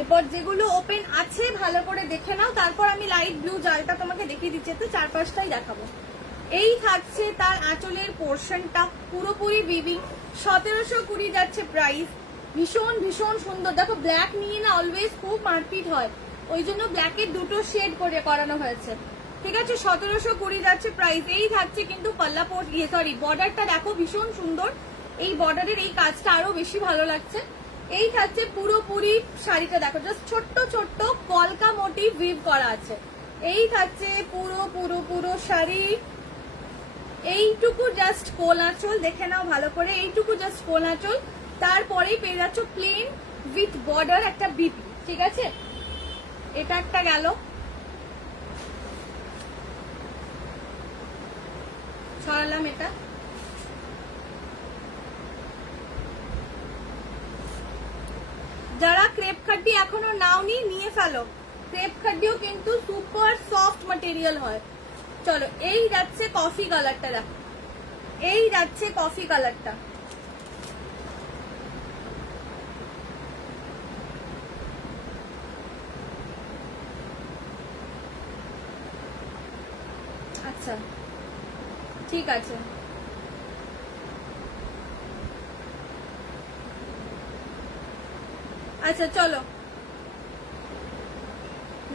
এরপর যেগুলো ওপেন আছে ভালো করে দেখে নাও, তারপর আমি লাইট ব্লু জালটা তোমাকে দেখিয়ে দিচ্ছি, তো 4-5টাই দেখাবো। এই থাকছে তার আঁচলের পোর্শনটা, পুরোপুরি উইভিং, 1720 যাচ্ছে প্রাইস। ভীষণ ভীষণ সুন্দর, দেখো ব্ল্যাক নিয়ে না অলওয়েজ খুব মারপিট হয়, ওই জন্য ব্ল্যাকের দুটো শেড করে করানো হয়েছে। ঠিক আছে, 1720 যাচ্ছে প্রাইস। এই থাকছে কিন্তু পাল্লা সরি বর্ডারটা দেখো ভীষণ সুন্দর, এই বর্ডারের এই কাজটা আরো বেশি ভালো লাগছে। এই থাকছে পুরোপুরি শাড়িটা দেখো, জাস্ট ছোট্ট ছোট্ট কলকা মোটিভ উইভ করা আছে। এই থাকছে পুরো শাড়ি, এইটুকু জাস্ট কোল আঁচল, দেখে নাও ভালো করে, এইটুকু জাস্ট কোল আঁচল, তারপরেই পেয়ে যাচ্ছ প্লেন উইথ বর্ডার একটা বিপি। ঠিক আছে, এটা একটা গেল। ছড়ালাম এটা। যারা ক্রেপ খাড্ডি এখনো নাওনি নিয়ে ফেলো, ক্রেপ খাড্ডিও কিন্তু সুপার সফট ম্যাটেরিয়াল হয়। চলো, এই যাচ্ছে কফি কালারটা দেখো, এই যাচ্ছে কফি কালারটা, আচ্ছা ঠিক আছে। আচ্ছা চলো,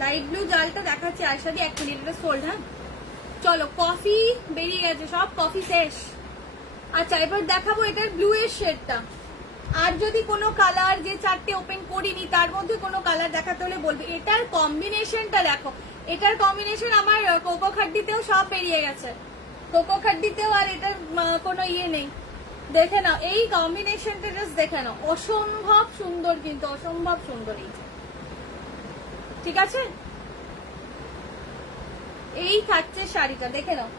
লাইট ব্লু জালটা দেখাচ্ছি আর সাথে 1 মিনিট, এটা সোল্ড। হ্যাঁ চলো, কফি বেরিয়ে গেছে, সব কফি শেষ। আচ্ছা এবার দেখাবো এটার ব্লু এর শেডটা। আর যদি কোনো কালার, যে 4টে ওপেন করিনি তার মধ্যে কোনো কালার দেখাতে হলে বলবে। এটার কম্বিনেশনটা দেখো, এটার কম্বিনেশন আমার কোকো খাড্ডিতেও সব বেরিয়ে গেছে, কোকো খাড্ডিতেও আর এটার কোনো ইয়ে নেই। দেখে নাও এই কম্বিনেশনটা, জাস্ট দেখে নাও, অসম্ভব সুন্দর, কিন্তু অসম্ভব সুন্দর। এই ঠিক আছে, এই থাকছে শাড়িটা, দেখে নাও।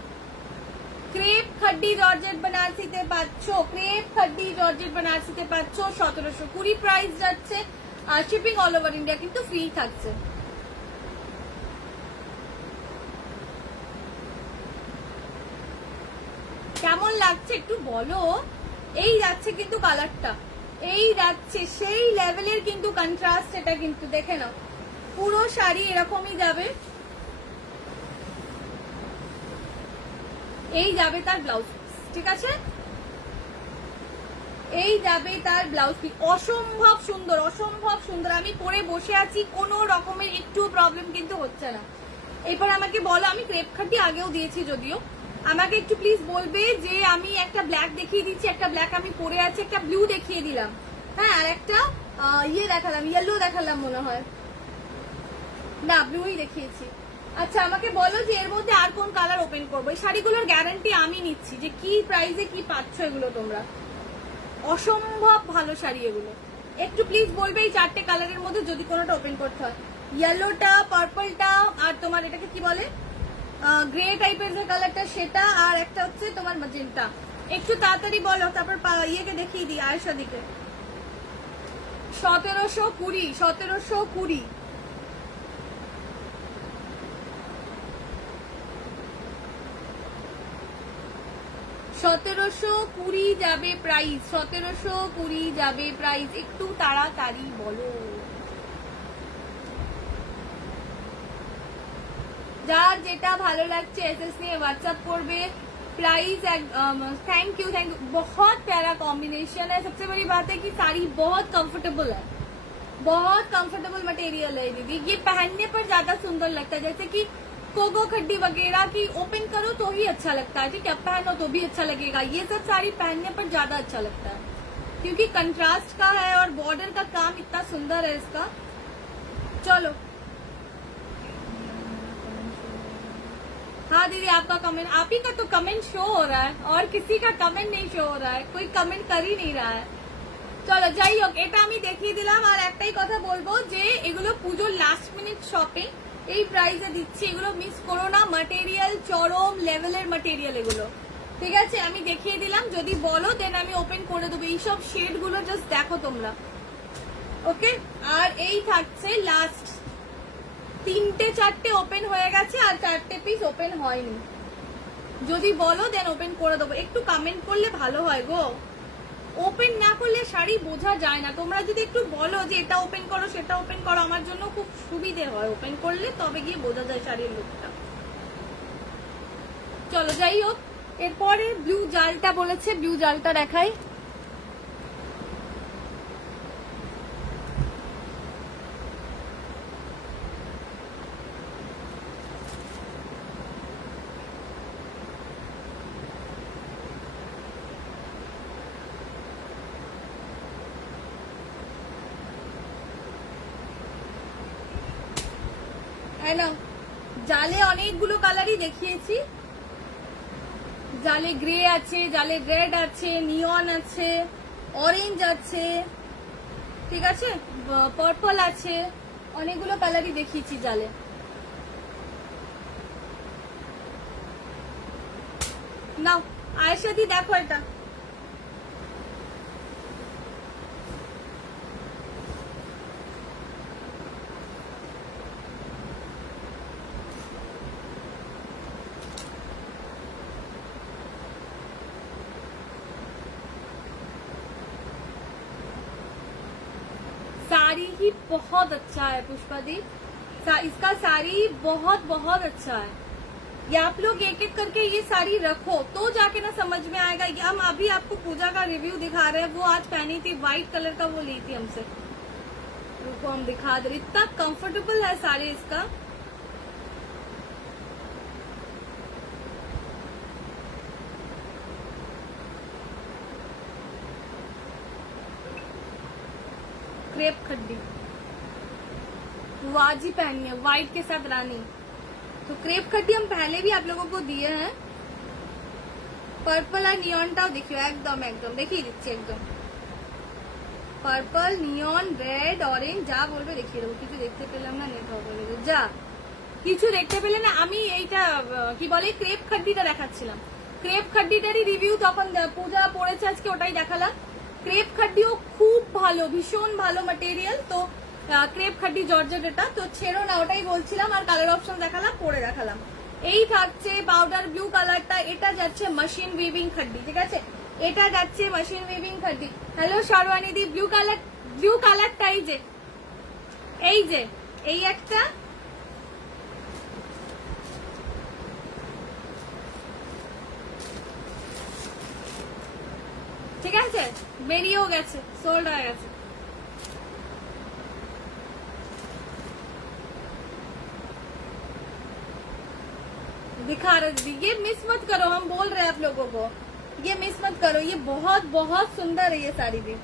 ক্রেপ খাড্ডি জর্জেট বানারসিতে পাচ্ছ, ক্রেপ খাড্ডি জর্জেট বানারসিতে পাচ্ছ 1720 প্রাইস যাচ্ছে, আর শিপিং অল ওভার ইন্ডিয়া কিন্তু ফ্রি থাকছে। কেমন লাগছে একটু বলো। এই যাচ্ছে কিন্তু কালারটা, এই যাচ্ছে সেই লেভেলের কিন্তু কন্ট্রাস্ট, এটা কিন্তু দেখে নাও পুরো শাড়ি এরকমই যাবে। এই যাবে তার ব্লাউজ, ঠিক আছে, এই যাবে তার ব্লাউজ পিস। অসম্ভব সুন্দর, অসম্ভব সুন্দর। আমি পরে বসে আছি, কোনো রকমের একটু প্রবলেম কিন্তু হচ্ছে না। এরপর আমাকে বলো, আমি ক্রেপ খাটি আগেও দিয়েছি যদিও, আমাকে একটু প্লিজ বলবে যে আমি একটা ব্ল্যাক দেখিয়ে দিচ্ছি, একটা ব্ল্যাক আমি পরে আছি, একটা ব্লু দেখিয়ে দিলাম, হ্যাঁ, আর একটা ইয়ে দেখালাম, ইয়েলো দেখালাম মনে হয়, না ব্লুই দেখিয়েছি। আচ্ছা আমাকে বলো যে এর মধ্যে আর কোন কালার ওপেন করবো। এই শাড়িগুলোর গ্যারান্টি আমি নিচ্ছি যে কি প্রাইসে কি পাচ্ছ এগুলো তোমরা। অসম্ভব ভালো শাড়ি এগুলো। একটু প্লিজ বলবে এই 4টে কালারের মধ্যে যদি কোনোটা ওপেন করতে হয়। ইয়েলোটা, পার্পলটা, আর তোমার এটাকে কি বলে গ্রে টাইপের যে কালারটা সেটা, আর একটা হচ্ছে তোমার ম্যাজেন্টা। একটু তাড়াতাড়ি বলো, তারপর ইয়েকে দেখিয়ে দিই, আয়েশা দিকে। 1720, 1720। 1720 যাবে প্রাইস, 1720 যাবে প্রাইস। একটু তাড়াতাড়ি বলো। যার যেটা ভালো লাগছে এসএস নিয়ে व्हाट्सएप করবে। Price thank you thank you. बहुत प्यारा कॉम्बिनेशन है। सबसे बड़ी बात है कि साड़ी बहुत कंफर्टेबल है, बहुत कंफर्टेबल मटेरियल है दीदी। ये पहनने पर ज्यादा सुंदर लगता है, जैसे कि कोगो खड्डी वगैरह की ओपन करो तो ही अच्छा लगता है, ठीक है, पहनो तो भी अच्छा लगेगा। ये सब साड़ी पहनने पर ज्यादा अच्छा लगता है क्योंकि कंट्रास्ट का है और बॉर्डर का काम इतना सुंदर है इसका। चलो हाँ दीदी, आपका कमेंट, आप ही का तो कमेंट शो हो रहा है और किसी का कमेंट नहीं शो हो रहा है, कोई कमेंट कर ही नहीं रहा है। চলো যাই হোক, এটা আমি দেখিয়ে দিলাম। আর একটাই কথা বলবো যে এগুলো পুজোর লাস্ট মিনিট শপিং, এই প্রাইসে দিচ্ছি, এগুলো মিস করো না। ম্যাটেরিয়াল চরম লেভেলের ম্যাটেরিয়াল এগুলো, ঠিক আছে। আমি দেখিয়ে দিলাম, যদি বলো দেন আমি ওপেন করে দেবো। এইসব শেড গুলো জাস্ট দেখো তোমরা, ওকে। আর এই থাকছে লাস্ট 3টে 4টে ওপেন হয়ে গেছে আর 4টে পিস ওপেন হয়নি। যদি বলো দেন ওপেন করে দেবো। একটু কমেন্ট করলে ভালো হয় গো, ওপেন না করলে শাড়ি বোঝা যায় না। তোমরা যদি একটু বলো যে এটা ওপেন করো সেটা ওপেন করো, আমার জন্য খুব সুবিধে হয়। ওপেন করলে তবে গিয়ে বোঝা যায় শাড়ির লুকটা। চলো যাই হোক, এরপরে ব্লু জালটা বলেছে, ব্লু জালটা দেখাই। জালে অনেকগুলো কালারই দেখিয়েছি। জালে গ্রে আছে, জালে রেড আছে, নিয়ন আছে, অরেঞ্জ আছে, ঠিক আছে, পার্পল আছে, অনেকগুলো কালারই দেখিয়েছি জালে। নাও আয়েশা দি দেখো এটা, साड़ी ही बहुत अच्छा है पुष्पा दी, इसका साड़ी बहुत बहुत अच्छा है। ये आप लोग एक एक करके ये साड़ी रखो तो जाके ना समझ में आएगा। ये हम अभी आपको पूजा का रिव्यू दिखा रहे हैं, वो आज पहनी थी व्हाइट कलर का, वो ली थी हमसे, रुको हम दिखा दे। इतना कंफर्टेबल है साड़ी इसका। क्रेप खड्डी वाजी पहनी है व्हाइट के साथ रानी, तो क्रेप खड्डी हम पहले भी आप लोगों को दिए हैं। पर्पल और नियनटाও देखियो, एकदम एकदम দেখিয়ে দিচ্ছি, একদম পার্পল, নিয়ন, রেড, অরেঞ্জ, যা বলবে দেখিয়ে দেবো। কিছু দেখতে পেলাম না, নেট অফ হয়ে গেছে, যা কিছু দেখতে পেলে না। আমি এইটা কি বলে ক্রেপ খাড্ডিটা দেখাচ্ছিলাম, ক্রেপ খাড্ডিটারই রিভিউ তখন পূজা পড়েছে আজকে, ওটাই দেখালাম। ক্রেপ খাড্ডিও খুব ভালো, ভীষণ ভালো ম্যাটেরিয়াল। তো ক্রেপ খাড্ডি জর্জেট, এটা তো ছেড়ো না, ওটাই বলছিলাম। আর কালার অপশন দেখালাম, পরে দেখালাম। এই থাকছে পাউডার ব্লু কালারটা, এটা যাচ্ছে মেশিন উইভিং খাড্ডি, ঠিক আছে, এটা যাচ্ছে মেশিন উইভিং খাড্ডি। হ্যালো সর্বানিধি, ব্লু কালারটা এই যে এই একটা, ঠিক আছে, বেরিয়েও গেছে, সোল্ড হয়ে গেছে। दिखा रहे, ये मिस मत करो, हम बोल रहे हैं आप लोगों को, ये मिस मत करो, ये बहुत बहुत सुंदर है ये साड़ी भी।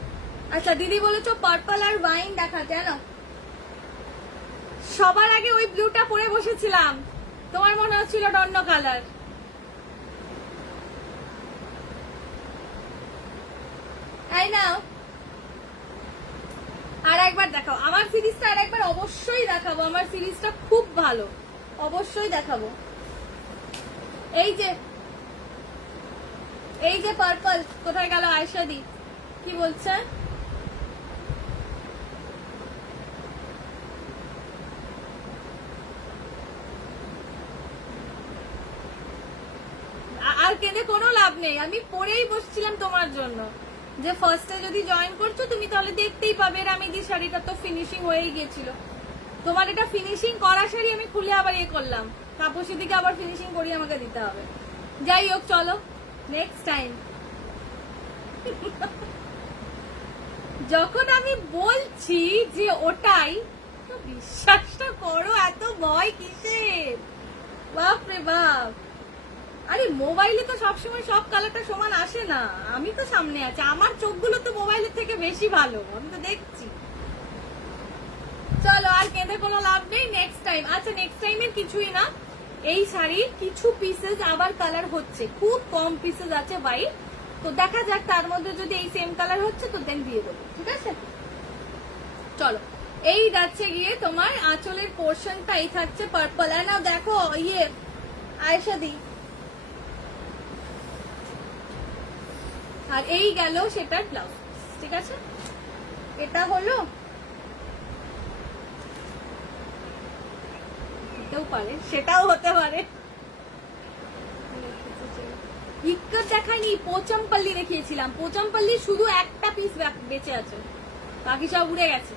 আচ্ছা দিদি বলেছো পার্পল আর ওয়াইন দেখাতে, জানো সবার আগে ওই ব্লুটা পরে বসেছিলাম, তোমার মনে হচ্ছিল অন্য কালার। তাই না, আর একবার দেখাও আমার সিরিজটা, আর একবার অবশ্যই দেখাবো, আমার সিরিজটা খুব ভালো, অবশ্যই দেখাবো। এই যে পার্পল, কোথায় গেল আয়শাদি, কি বলছে? আর কেঁদে কোনো লাভ নেই, আমি পরেই বসছিলাম তোমার জন্য, যে ফার্স্টে যদি জয়েন করছো তুমি তাহলে দেখতেই পাবে। আমি যে শাড়িটা তো ফিনিশিং হয়েই গিয়েছিল, তোমার এটা ফিনিশিং করা শাড়ি আমি খুলে আবার করলাম, তাপসী দিকে আবার ফিনিশিং করিয়ে আমাকে দিতে হবে। যাই হোক চলো নেক্সট টাইম। যখন আমি বলছি যে ওটাই, তো বিশ্বাসটা করো, এত ভয় কিসের, বাপ রে বাপ। আরে মোবাইলে তো সবসময় সব কালারটা সমান আসে না, আমি তো সামনে আছি, আমার চোখগুলো তো মোবাইলের থেকে বেশি ভালো, আমি তো দেখছি। চলো আর কেঁদে কোনো লাভ নেই, নেক্সট টাইম। আচ্ছা নেক্সট টাইমের কিছুই না, এই শাড়ির কিছু পিসেস আবার কালার হচ্ছে, খুব কম পিসেস আছে হোয়াইট, তো দেখা যাক তার মধ্যে যদি এই সেম কালার হচ্ছে তো দেন দিয়ে দেবো, ঠিক আছে। চলো এই যাচ্ছে গিয়ে তোমার আঁচলের পোর্শনটা, এই থাকছে পার্পল। আর না দেখো আয়েশাদি, আর এই গেল সেটার ব্লাউজ, ঠিক আছে, এটা হলো, হতেও পারে সেটাও হতে পারে। ইক্কত দেখাইনি, পোচমপল্লি দেখিয়েছিলাম, পোচমপল্লি শুধু একটা পিস বেঁচে আছে, বাকি সব উড়ে গেছে,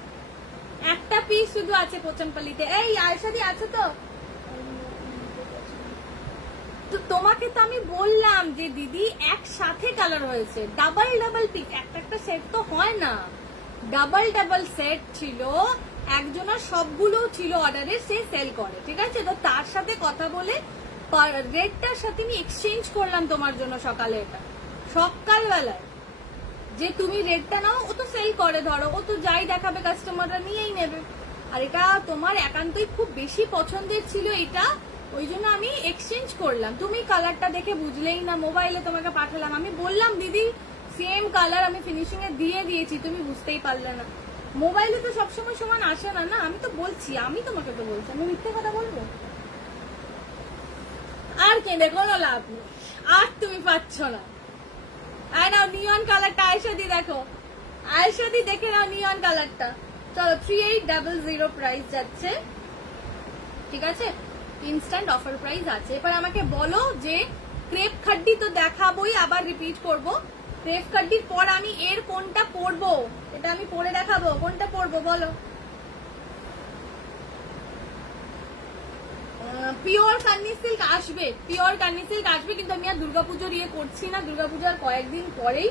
একটা পিস শুধু আছে পোচমপল্লিতে। এই আয়শাদি আছে তো? তো তোমাকে তো আমি বললাম যে দিদি একসাথে কালার হয়েছে, ডাবল ডাবল পিস, একটা সেট তো হয় না, ডাবল ডাবল সেট ছিল, একজনের সবগুলো ছিল অর্ডারে, সে সেল করে, ঠিক আছে, তো তার সাথে কথা বলে রেটটার সাথে আমি এক্সচেঞ্জ করলাম তোমার জন্য সকালে, এটা সকালবেলায়, যে তুমি রেটটা নাও, ও তো সেল করে, ধরো ও তো যাই দেখাবে কাস্টমাররা নিয়েই নেবে, আর এটা তোমার একান্তই খুব বেশি পছন্দের ছিল এটা, ওই জন্য আমি এক্সচেঞ্জ করলাম। তুমি কালারটা দেখে বুঝলেই না, মোবাইলে তোমাকে পাঠালাম, আমি বললাম দিদি সেম কালার আমি ফিনিশিং এ দিয়ে দিয়েছি, তুমি বুঝতেই পারলে না, মোবাইলে তো সবসময় সমান আসে না, না আমি তো বলছি, আমি তোমাকে তো বলছি, আমি মিথ্যে কথা বলবো? আর কেঁদে কোনো লাভ নেই, আর তুমি পাচ্ছ না। আর নাও নিয়ন কালারটা, আয়শাদি দেখো, আয়শাদি দেখে নাও নিয়ন কালারটা। চলো 3800 প্রাইস যাচ্ছে, ঠিক আছে, ইনস্ট্যান্ট অফার প্রাইস আছে। এবার আমাকে বলো যে ক্রেপ খাড্ডি তো দেখাবোই, আবার রিপিট করব, ক্রেপ খাড্ডির পর আমি এর কোনটা পরবো, এটা আমি পরে দেখাবো, কোনটা পরবো বলো। পিওর কান্নি সিল্ক আসবে, পিওর কান্নি সিল্ক আসবে, কিন্তু আমি আর দুর্গাপুজোর করছি না, দুর্গাপুজোর কয়েকদিন পরেই,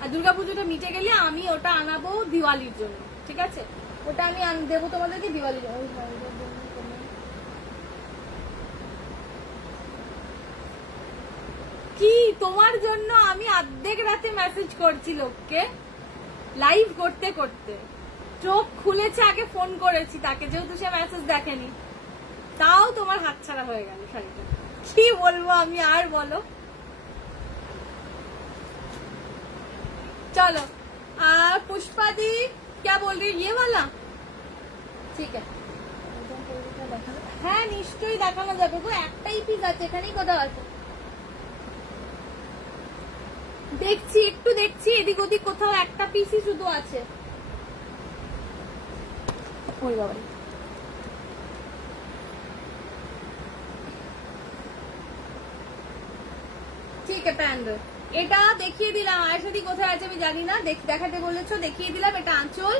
আর দুর্গাপুজোটা মিটে গেলে আমি ওটা আনাবো দিওয়ালির জন্য, ঠিক আছে, ওটা আমি দেবো তোমাদেরকে দিওয়ালির। কি তোমার জন্য আমি অর্ধেক রাতে মেসেজ করছি লোককে, লাইভ করতে করতে চোখ খুলেছে, আগে ফোন করেছি তাকে, যেহেতু সে মেসেজ দেখেনি, তাও তোমার হাতছাড়া হয়ে গেল শাড়িটা, কি বলবো আমি আর, বলো। चलो पुष्पा दी क्या बोल रही है, ये वाला ठीक है, হ্যাঁ নিশ্চয়ই দেখানো যাবে গো, একটাই পিস আছে এখানেই, কোথাও আছে দেখছি, একটু দেখছি এদিক ওদিক, কোথাও একটা পিসই শুধু আছে। ওই বাবা के पैंडल এটা দেখিয়ে দিলাম। আয়সাদি কোথায় আছে আমি জানি না, দেখাতে বলেছো দেখিয়ে দিলাম। এটা আঁচল,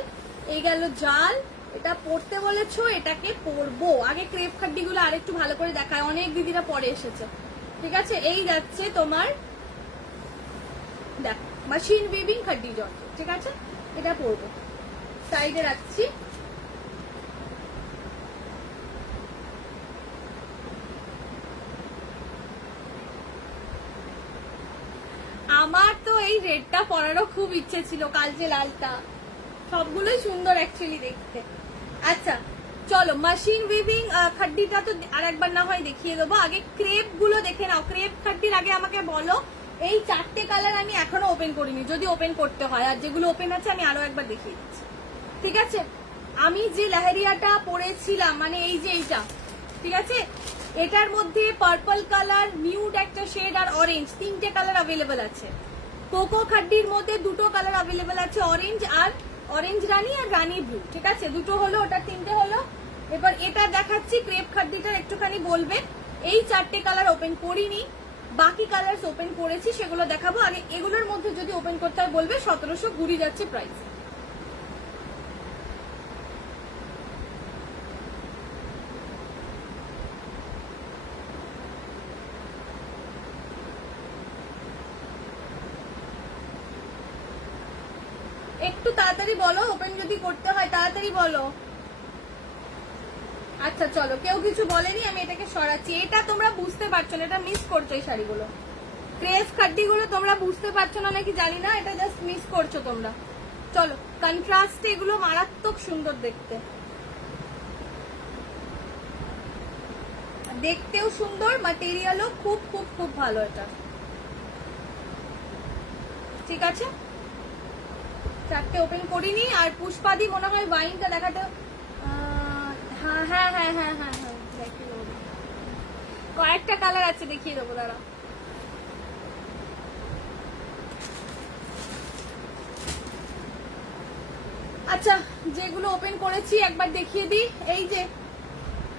এই গেল জাল, এটা পরতে বলেছো, এটাকে পরবো। আগে ক্রেপ খাড্ডি গুলো আরেকটু ভালো করে দেখায়, অনেক দিদিরা পরে এসেছে। ঠিক আছে, এই যাচ্ছে তোমার দেখ মেশিন উইভিং খাড্ডি জর্জ। ঠিক আছে, এটা পরবো, সাইডে রাখছি। আমার তো এই রেডটা পরারও খুব ইচ্ছে ছিল, কালচে লালটা, সবগুলোই সুন্দর অ্যাকচুয়ালি দেখতে। আচ্ছা চলো, মেশিন উইভিং খাড্ডিটা তো আরেকবার না হয় দেখিয়ে দেবো। আগে ক্রেপ গুলো দেখে নাও। ক্রেপ খাড্ডির আগে আমাকে বলো, এই 4টে কালার আমি এখনো ওপেন করিনি, যদি ওপেন করতে হয়, আর যেগুলো ওপেন আছে আমি আরো একবার দেখিয়ে দিচ্ছি। ঠিক আছে, আমি যে লেহেরিয়াটা পরেছিলাম, মানে এই যে এইটা, ঠিক আছে, এটার মধ্যে পার্পল কালার, নিউড একটা শেড আর অরেঞ্জ, 3টে কালার অ্যাভেলেবেল আছে। কোকো খাড্ডির মধ্যে 2টো কালার অ্যাভেলেবেল আছে, অরেঞ্জ আর অরেঞ্জ রানী আর রানী ব্লু। ঠিক আছে, 2টো হলো, ওটা 3টে হলো। এবার এটা দেখাচ্ছি ক্রেপ খাড্ডিটার একটুখানি বলবে। এই 4টে কালার ওপেন করিনি, বাকি কালার ওপেন করেছি, সেগুলো দেখাবো। আগে এগুলোর মধ্যে যদি ওপেন করতে হয় বলবে। 1700 ঘুরি যাচ্ছে প্রাইস। একটু তাড়াতাড়ি বলো, ওপেন যদি করতে হয় তাড়াতাড়ি বলো। আচ্ছা চলো, কেউ কিছু বলেনি, আমি এটাকে সরাচ্ছি। এটা তোমরা বুঝতে পারছো না, এটা মিস করছো। এই শাড়িগুলো ক্রেপ খাড্ডি গুলো তোমরা বুঝতে পারছো না নাকি জানি না, এটা জাস্ট মিস করছো তোমরা। চলো, কন্ট্রাস্টে এগুলো মারাত্মক সুন্দর দেখতে, দেখতেও সুন্দর, ম্যাটেরিয়ালও খুব খুব খুব ভালো এটা। ঠিক আছে, 4টে ওপেন করিনি। আর পুষ্পাদি মনে হয় ওয়াইনটা দেখাতে, হ্যাঁ হ্যাঁ হ্যাঁ হ্যাঁ হ্যাঁ হ্যাঁ দেখিয়ে দেবো, কয়েকটা কালার আছে দেখিয়ে দেবো, দাঁড়া। আচ্ছা, যেগুলো ওপেন করেছি একবার দেখিয়ে দিই। এই যে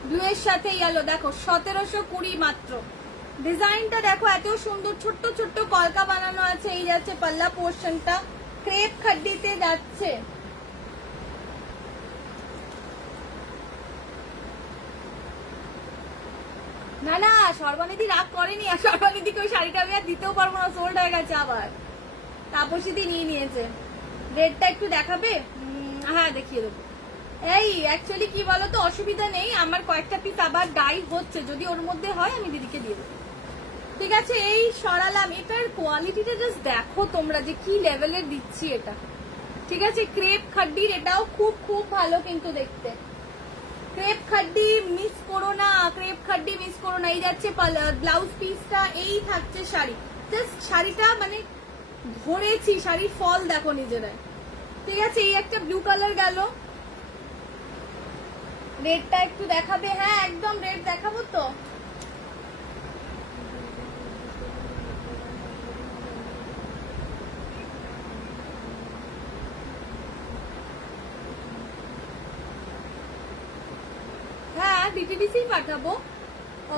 ব্লু এর সাথে ইয়েলো, দেখো 1720 মাত্র। ডিজাইনটা দেখো এত সুন্দর, ছোট্ট ছোট্ট কলকা বানানো আছে। এই যাচ্ছে পাল্লা পোর্শনটা, ক্রেপ খাড্ডিতে যাচ্ছে। না না, সর্বানিধি রাগ করেনি, আর সর্বানিধিকে ওই শাড়িটা আমি আর দিতেও পারবো না, সোল্ড হয়ে গেছে। আবার তাপসীদি নিয়ে নিয়েছে। রেডটা একটু দেখাবে? হ্যাঁ দেখিয়ে দেবো। এই অ্যাকচুয়ালি কি বলতো, অসুবিধা নেই, আমার কয়েকটা পিস আবার ডাই হচ্ছে, যদি ওর মধ্যে হয় আমি দিদিকে দিয়ে দেবো। ঠিক আছে, এই সরালাম। এটার কোয়ালিটিটা জাস্ট দেখো তোমরা, যে কি লেভেলের দিচ্ছি এটা। ঠিক আছে, ক্রেপ খাড্ডির এটাও খুব খুব ভালো কিন্তু দেখতে। ক্রেপ খাড্ডি মিস করো না, ক্রেপ খাড্ডি মিস করো না। এই যাচ্ছে ব্লাউজ পিসটা, এই থাকছে শাড়ি। জাস্ট শাড়িটা মানে ধরেছি, শাড়ির ফল দেখো নিজেরাই। ঠিক আছে, এই একটা ব্লু কালার গেল। রেডটা একটু দেখাবে? হ্যাঁ একদম রেড দেখাবো তো। হ্যাঁ ডিটিডিসি পাঠাবো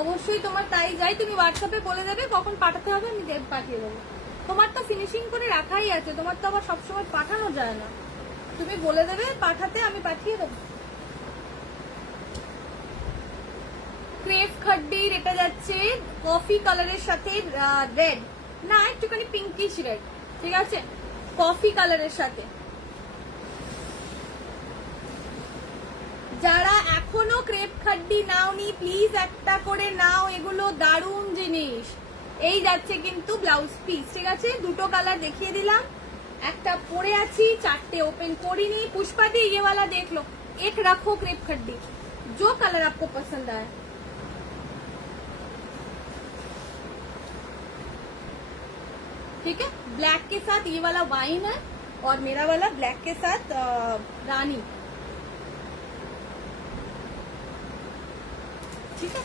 অবশ্যই, তোমার তাই যাই। তুমি হোয়াটসঅ্যাপে বলে দেবে কখন পাঠাতে হবে, আমি পাঠিয়ে দেবো। তোমার তো ফিনিশিং করে রাখাই আছে, তোমার তো আবার সবসময় পাঠানো যায় না। তুমি বলে দেবে পাঠাতে, আমি পাঠিয়ে দেবো। ক্রেপ খাড্ডির এটা যাচ্ছে কফি কালারের সাথে রেড, না একটুখানি পিঙ্কিশ রেড। ঠিক আছে, কফি কালারের সাথে। যারা এখনো ক্রেপ খাড্ডি নাওনি প্লিজ একটা করে নাও, এগুলো দারুণ জিনিস। এই যাচ্ছে কিন্তু ব্লাউজ পিস। ঠিক আছে, 2টো কালার দেখিয়ে দিলাম, একটা পরে আছি, 4টে ওপেन করিনি। पुष्पादी ये वाला देख लो, एक रखो क्रेप खड्डी, जो कलर आपको पसंद आए। ठीक है, ब्लैक के साथ ये वाला वाइन है, और मेरा वाला ब्लैक के साथ रानी। ठीक है,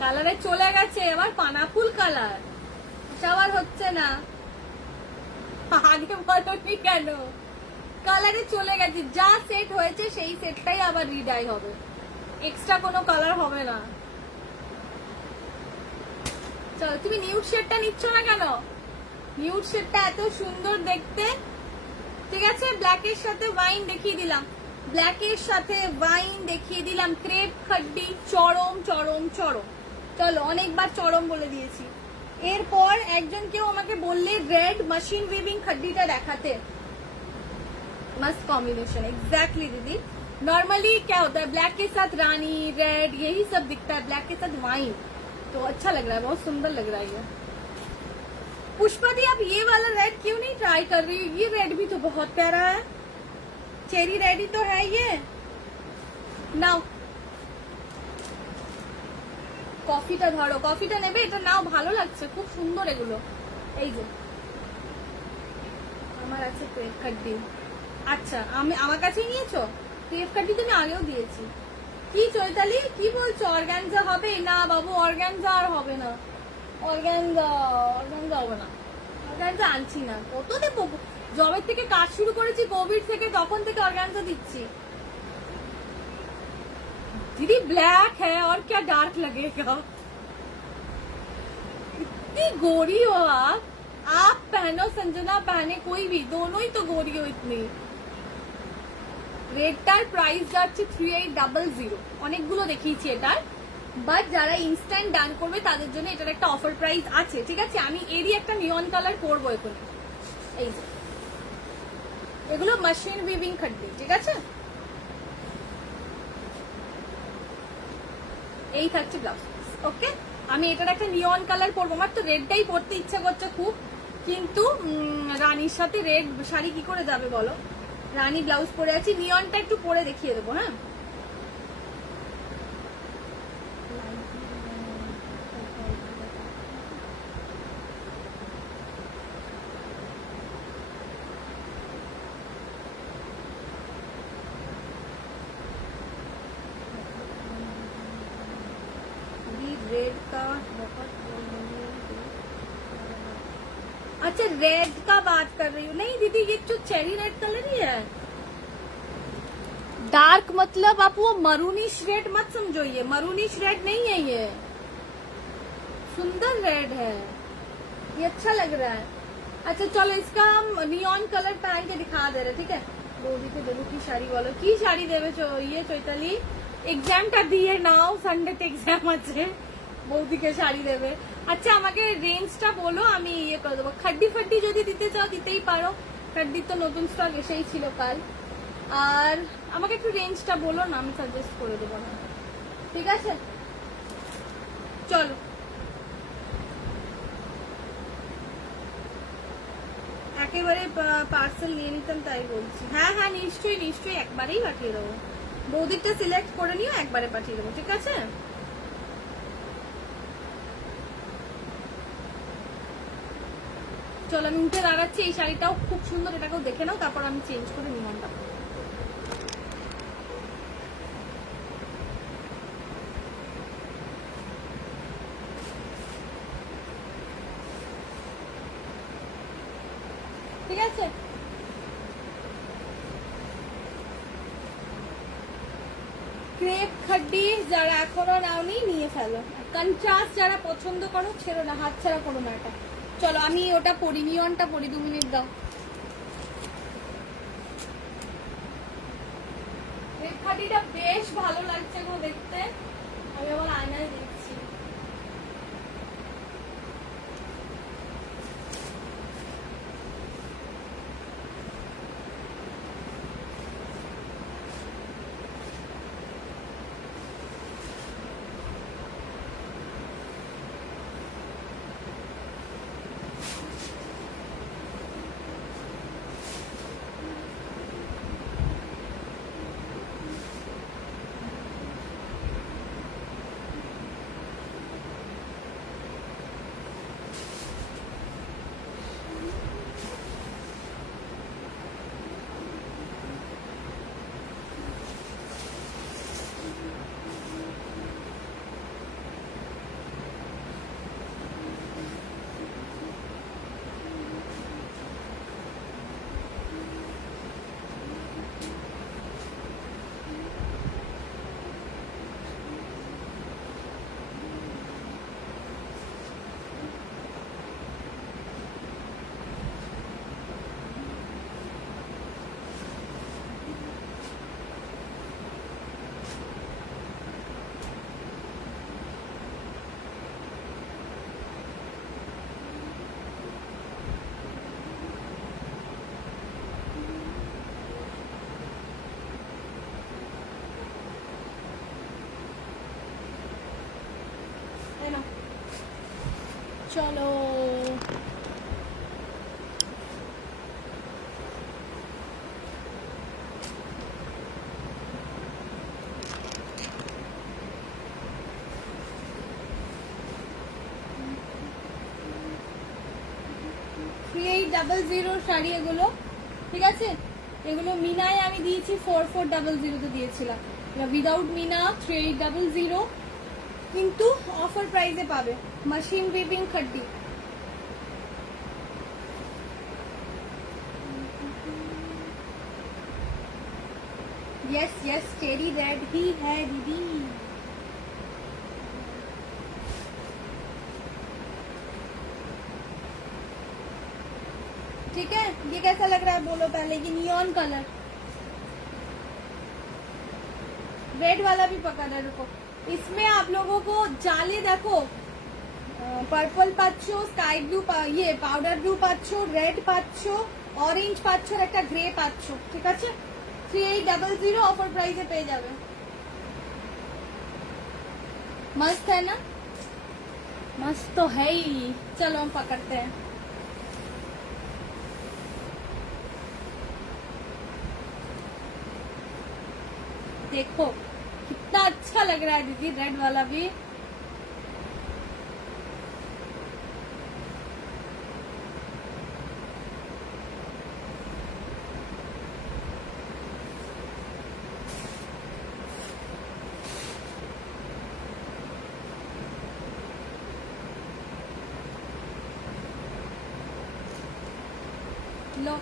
কালারে চলে গেছে আবার পানাফুল কালার, সবার হচ্ছে না। আগে বলোনি কেন? কালারে চলে গেছে, যা সেট হয়েছে সেই সেটটাই আবার রিডাই হবে। এক্সট্রা কোনো কালার হবে না। চলো, তুমি নিউড শেডটা নিচ্ছ না কেন? নিউড শেডটা এত সুন্দর দেখতে। ঠিক আছে, ব্ল্যাকের সাথে ওয়াইন দেখিয়ে দিলাম, ব্ল্যাকের সাথে ওয়াইন দেখিয়ে দিলাম। ক্রেপ খাড্ডি চরম চরম চরম। চলো, অনেকবার চরম বলে দিয়েছি। এরপর একজন কেউ আমাকে বললে रेड मशीन वीविंग खड्डीটা দেখাতে। मस्त कॉम्बिनेशन, एग्जैक्टली दीदी। नॉर्मली क्या होता है, ब्लैक के साथ रानी, रेड, यही सब दिखता है, ब्लैक के साथ वाइन, तो अच्छा लग रहा है, बहुत सुंदर लग रहा है ये। पुष्पा दी, आप ये वाला रेड क्यों नहीं ट्राई कर रही? ये रेड भी तो बहुत प्यारा है, चेरी रेड ही तो है ये। नाउ কফিটা ধরো, কফিটা নেবে, এটা নাও, ভালো লাগছে, খুব সুন্দর এগুলো। এই যে আমার আছে ক্রেপ কাড্ডি। আচ্ছা, আমার কাছেই নিয়েছো? ক্রেপ কাড্ডি তো আমি আগেও দিয়েছি। কি চৈতালি, কি বলছো? অর্গানজা হবে না বাবু, অর্গানজা আর হবে না, অর্গানজা হবে না, অর্গানজা আনছি না। কত দেবো, জবের থেকে কাজ শুরু করেছি কোভিড থেকে, তখন থেকে অর্গানজা দিচ্ছি। दीदी ब्लैक है और क्या डार्क लगेगा? इतनी गोरी हो आप पहनो, संजना पहने, कोई भी, दोनों ही तो गोरी हो इतनी। রেডটার প্রাইস যাচ্ছে 3800। অনেকগুলো দেখিয়েছি এটার, বাট যারা ইনস্ট্যান্ট ডান করবে তাদের জন্য এটার একটা অফার প্রাইস আছে। ঠিক আছে, আমি এরই একটা নিয়ন কালার করবো এখন। এই যে এগুলো মেশিন উইভিং খাড্ডি। ঠিক আছে, এই থাকছে ব্লাউজ। ওকে, আমি এটার একটা নিয়ন কালার পরবো। আমার তো রেডটাই পরতে ইচ্ছা করছে খুব, কিন্তু রানীর সাথে রেড শাড়ি কি করে যাবে বলো? রানী ব্লাউজ পরে আছি, নিয়নটা একটু পরে দেখিয়ে দেবো। হ্যাঁ, रेड का बहुत। अच्छा, रेड का बात कर रही हूँ? नहीं दीदी, ये जो चेरी रेड कलर ही है, डार्क मतलब आप वो मरूनिश रेड मत समझो, ये मरूनिश रेड नहीं है, ये सुंदर रेड है, ये अच्छा लग रहा है। अच्छा चलो, इसका हम नियॉन कलर पहन के दिखा दे रहे। ठीक है, বৌদি কে দেবো কি শাড়ি বলো? কি শাড়ি দেবে ইয়ে চৈতালি? এক্সামটা দিয়ে নাও, সানডেতে এক্সাম আছে, বৌদিকে শাড়ি দেবে। আচ্ছা, আমাকে রেঞ্জটা বলো, আমি ইয়ে করে দেবো। খাড্ডি ফাড্ডি যদি দিতে চাও দিতেই পারো, খাড্ডির তো নতুন স্টক এসেই ছিল কাল। আর আমাকে একটু রেঞ্জটা বলো না, আমি সাজেস্ট করে দেবো না। ঠিক আছে, চলো। একেবারে পার্সেল নিয়ে নিতাম, তাই বলছি। হ্যাঁ হ্যাঁ, নিশ্চয়ই নিশ্চয়ই, একবারেই পাঠিয়ে দেবো। বৌদিরটা সিলেক্ট করে নিও, একবারে পাঠিয়ে দেবো। ঠিক আছে, চলো আমি উঠে দাঁড়াচ্ছি। এই শাড়িটাও খুব সুন্দর, এটাকেও দেখে নাও, তারপর আমি চেঞ্জ করে নিয়মটা। ঠিক আছে, ক্রেপ খাড্ডি যারা এখনো নাওনি নিয়ে ফেলো। কন্ট্রাস্ট যারা পছন্দ করো ছেড়ো না, হাত ছাড়া করো না এটা। চলো আমি ওটা পরি, নিয়নটা পরি, 2 মিনিট দাও। ক্রেপ খাড্ডিটা বেশ ভালো লাগছে গো দেখতে, আমি আমার আয়নায় দেখছি। চলো শাড়ি এগুলো, ঠিক আছে? এগুলো মিনায় আমি দিয়েছি 4400 দিয়েছিলাম, উইদাউট মিনা 3800, কিন্তু অফার প্রাইসে পাবে। মশিন উইভিং খড্ডি, यस यस चेरी रेड ही है दीदी। ठीक है, ये कैसा लग रहा है बोलो पहले। ये नियॉन कलर, रेड वाला भी पकड़ा, रुको। इसमें आप लोगों को जाले देखो, পার্পল পাচ্ছো, স্কাই ব্লু, ইয়ে পাউডার ব্লু পাচ্ছো, রেড পাচ্ছো, অরেঞ্জ পাচ্ছো, একটা গ্রে পাচ্ছো, ঠিক আছে? 3800 ऑफर प्राइस पे जावे। मस्त है ना? मस्त तो है ही। चलो हम पकड़ते हैं। देखो कितना अच्छा लग रहा है दीदी, रेड वाला भी। लो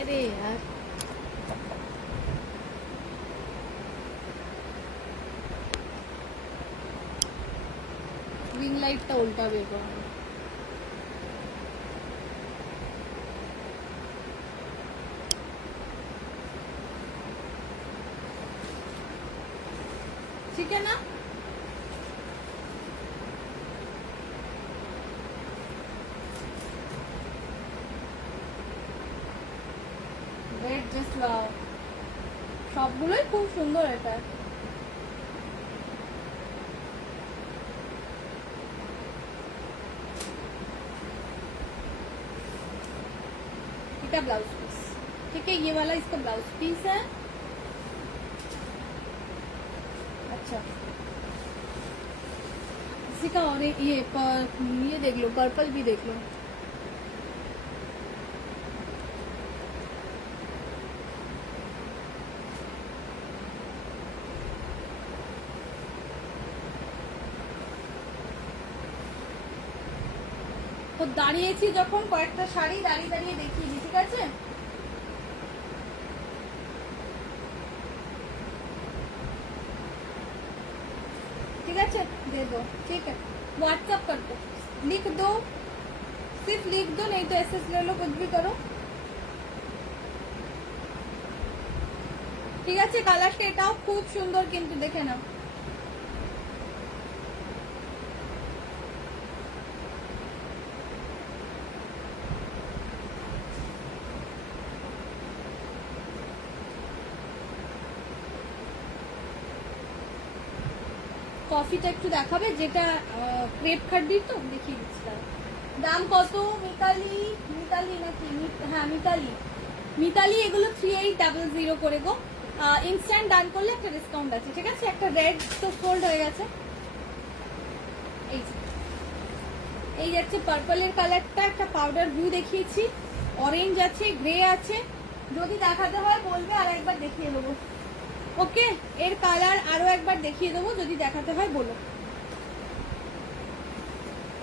अरे यार, रिंग लाइटটা উল্টা বের। ठीक है ना? रेड जस्ट वाओ, সবগুলোই খুব সুন্দর। এটা ब्लाउज पीस, ठीक है? ये वाला इसका ब्लाउज पीस है। अच्छा, इसी का और ये देख लो, पर्पल भी देख लो। তো দাঁড়িয়েছি যখন কয়েকটা শাড়ি দাঁড়িয়ে দাঁড়িয়ে দেখিয়ে দিই, ঠিক আছে? ठीक है, दे दो, ठीक है? व्हाट्सएप कर दो, लिख दो, सिर्फ लिख दो, नहीं तो एसएस ले लो, कुछ भी करो, ঠিক আছে? কালারটা এটাও খুব সুন্দর, কিন্তু দেখে নাও। কফিটা একটু দেখাবে, যেটা ক্রেপ খাড্ডি, তো দেখিয়ে দিচ্ছি। দাম কত? মিতালি, মিতালি নাকি? হ্যাঁ মিতালি, মিতালি এগুলো 3800 করে গো। ইনস্ট্যান্ট ডান করলে একটা ডিসকাউন্ট আছে, ঠিক আছে? একটা রেড তো সোল্ড হয়ে গেছে। এই যাচ্ছে পার্পলের কালারটা, একটা পাউডার ব্লু দেখিয়েছি, অরেঞ্জ আছে, গ্রে আছে। যদি দেখাতে হয় বলবে, আর একবার দেখিয়ে দেবো। ওকে, এর কালার আরো একবার দেখিয়ে দেবো, যদি দেখাতে হয় বলো।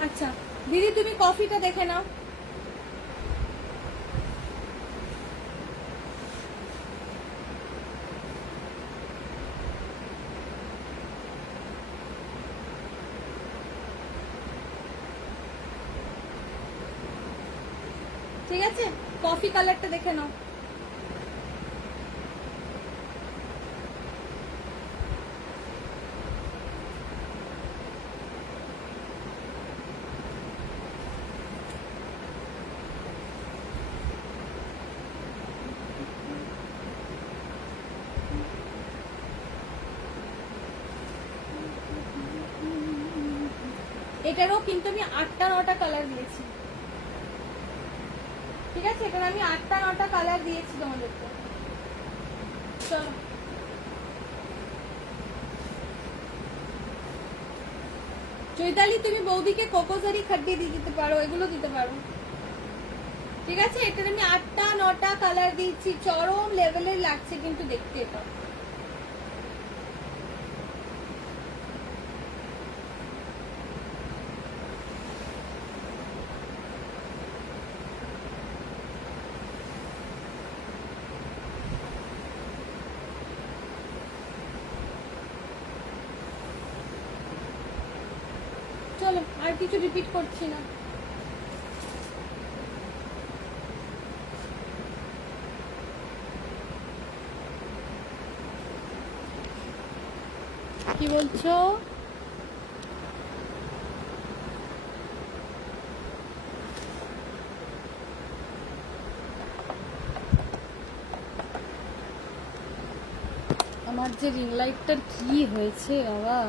আচ্ছা দিদি, তুমি কফিটা দেখে নাও। ঠিক আছে, কফি কালারটা দেখে নাও। এটারও কিন্তু আমি 8টা 9টা কালার দিয়েছি, ঠিক আছে? এখানে আমি 8টা 9টা কালার দিয়েছি তোমাদেরকে। চলো চৈতালি, তুমি বৌদিকে কোকোজারি খাড্ডি দিয়ে দিতে পারো, এগুলো দিতে পারো, ঠিক আছে? এটার আমি 8টা 9টা কালার দিচ্ছি, চরম লেভেলের লাগছে কিন্তু দেখতে এটা। চলো আর কিছু রিপিট করছি না। কি বলছো? আমার যে রিং লাইটটার কি হয়েছে বাবা,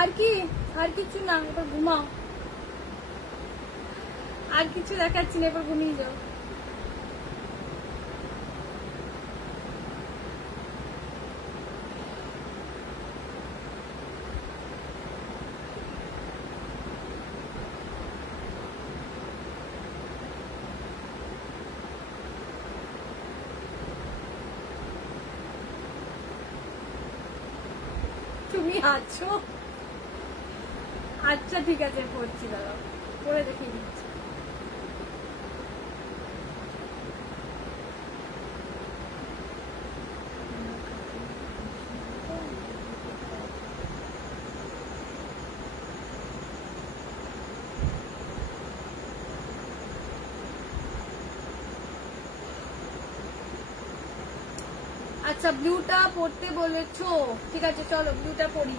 আর কি, আর কিছু না, এবার ঘুমাও, আর কিছু দেখাচ্ছি না, এবার ঘুমিয়ে যাও। তুমি আছো? আচ্ছা ঠিক আছে, পড়ছি, দাঁড়াও পড়ে দেখিয়ে দিচ্ছি। আচ্ছা ব্লুটা পড়তে বলেছো, ঠিক আছে চলো ব্লুটা পড়ি।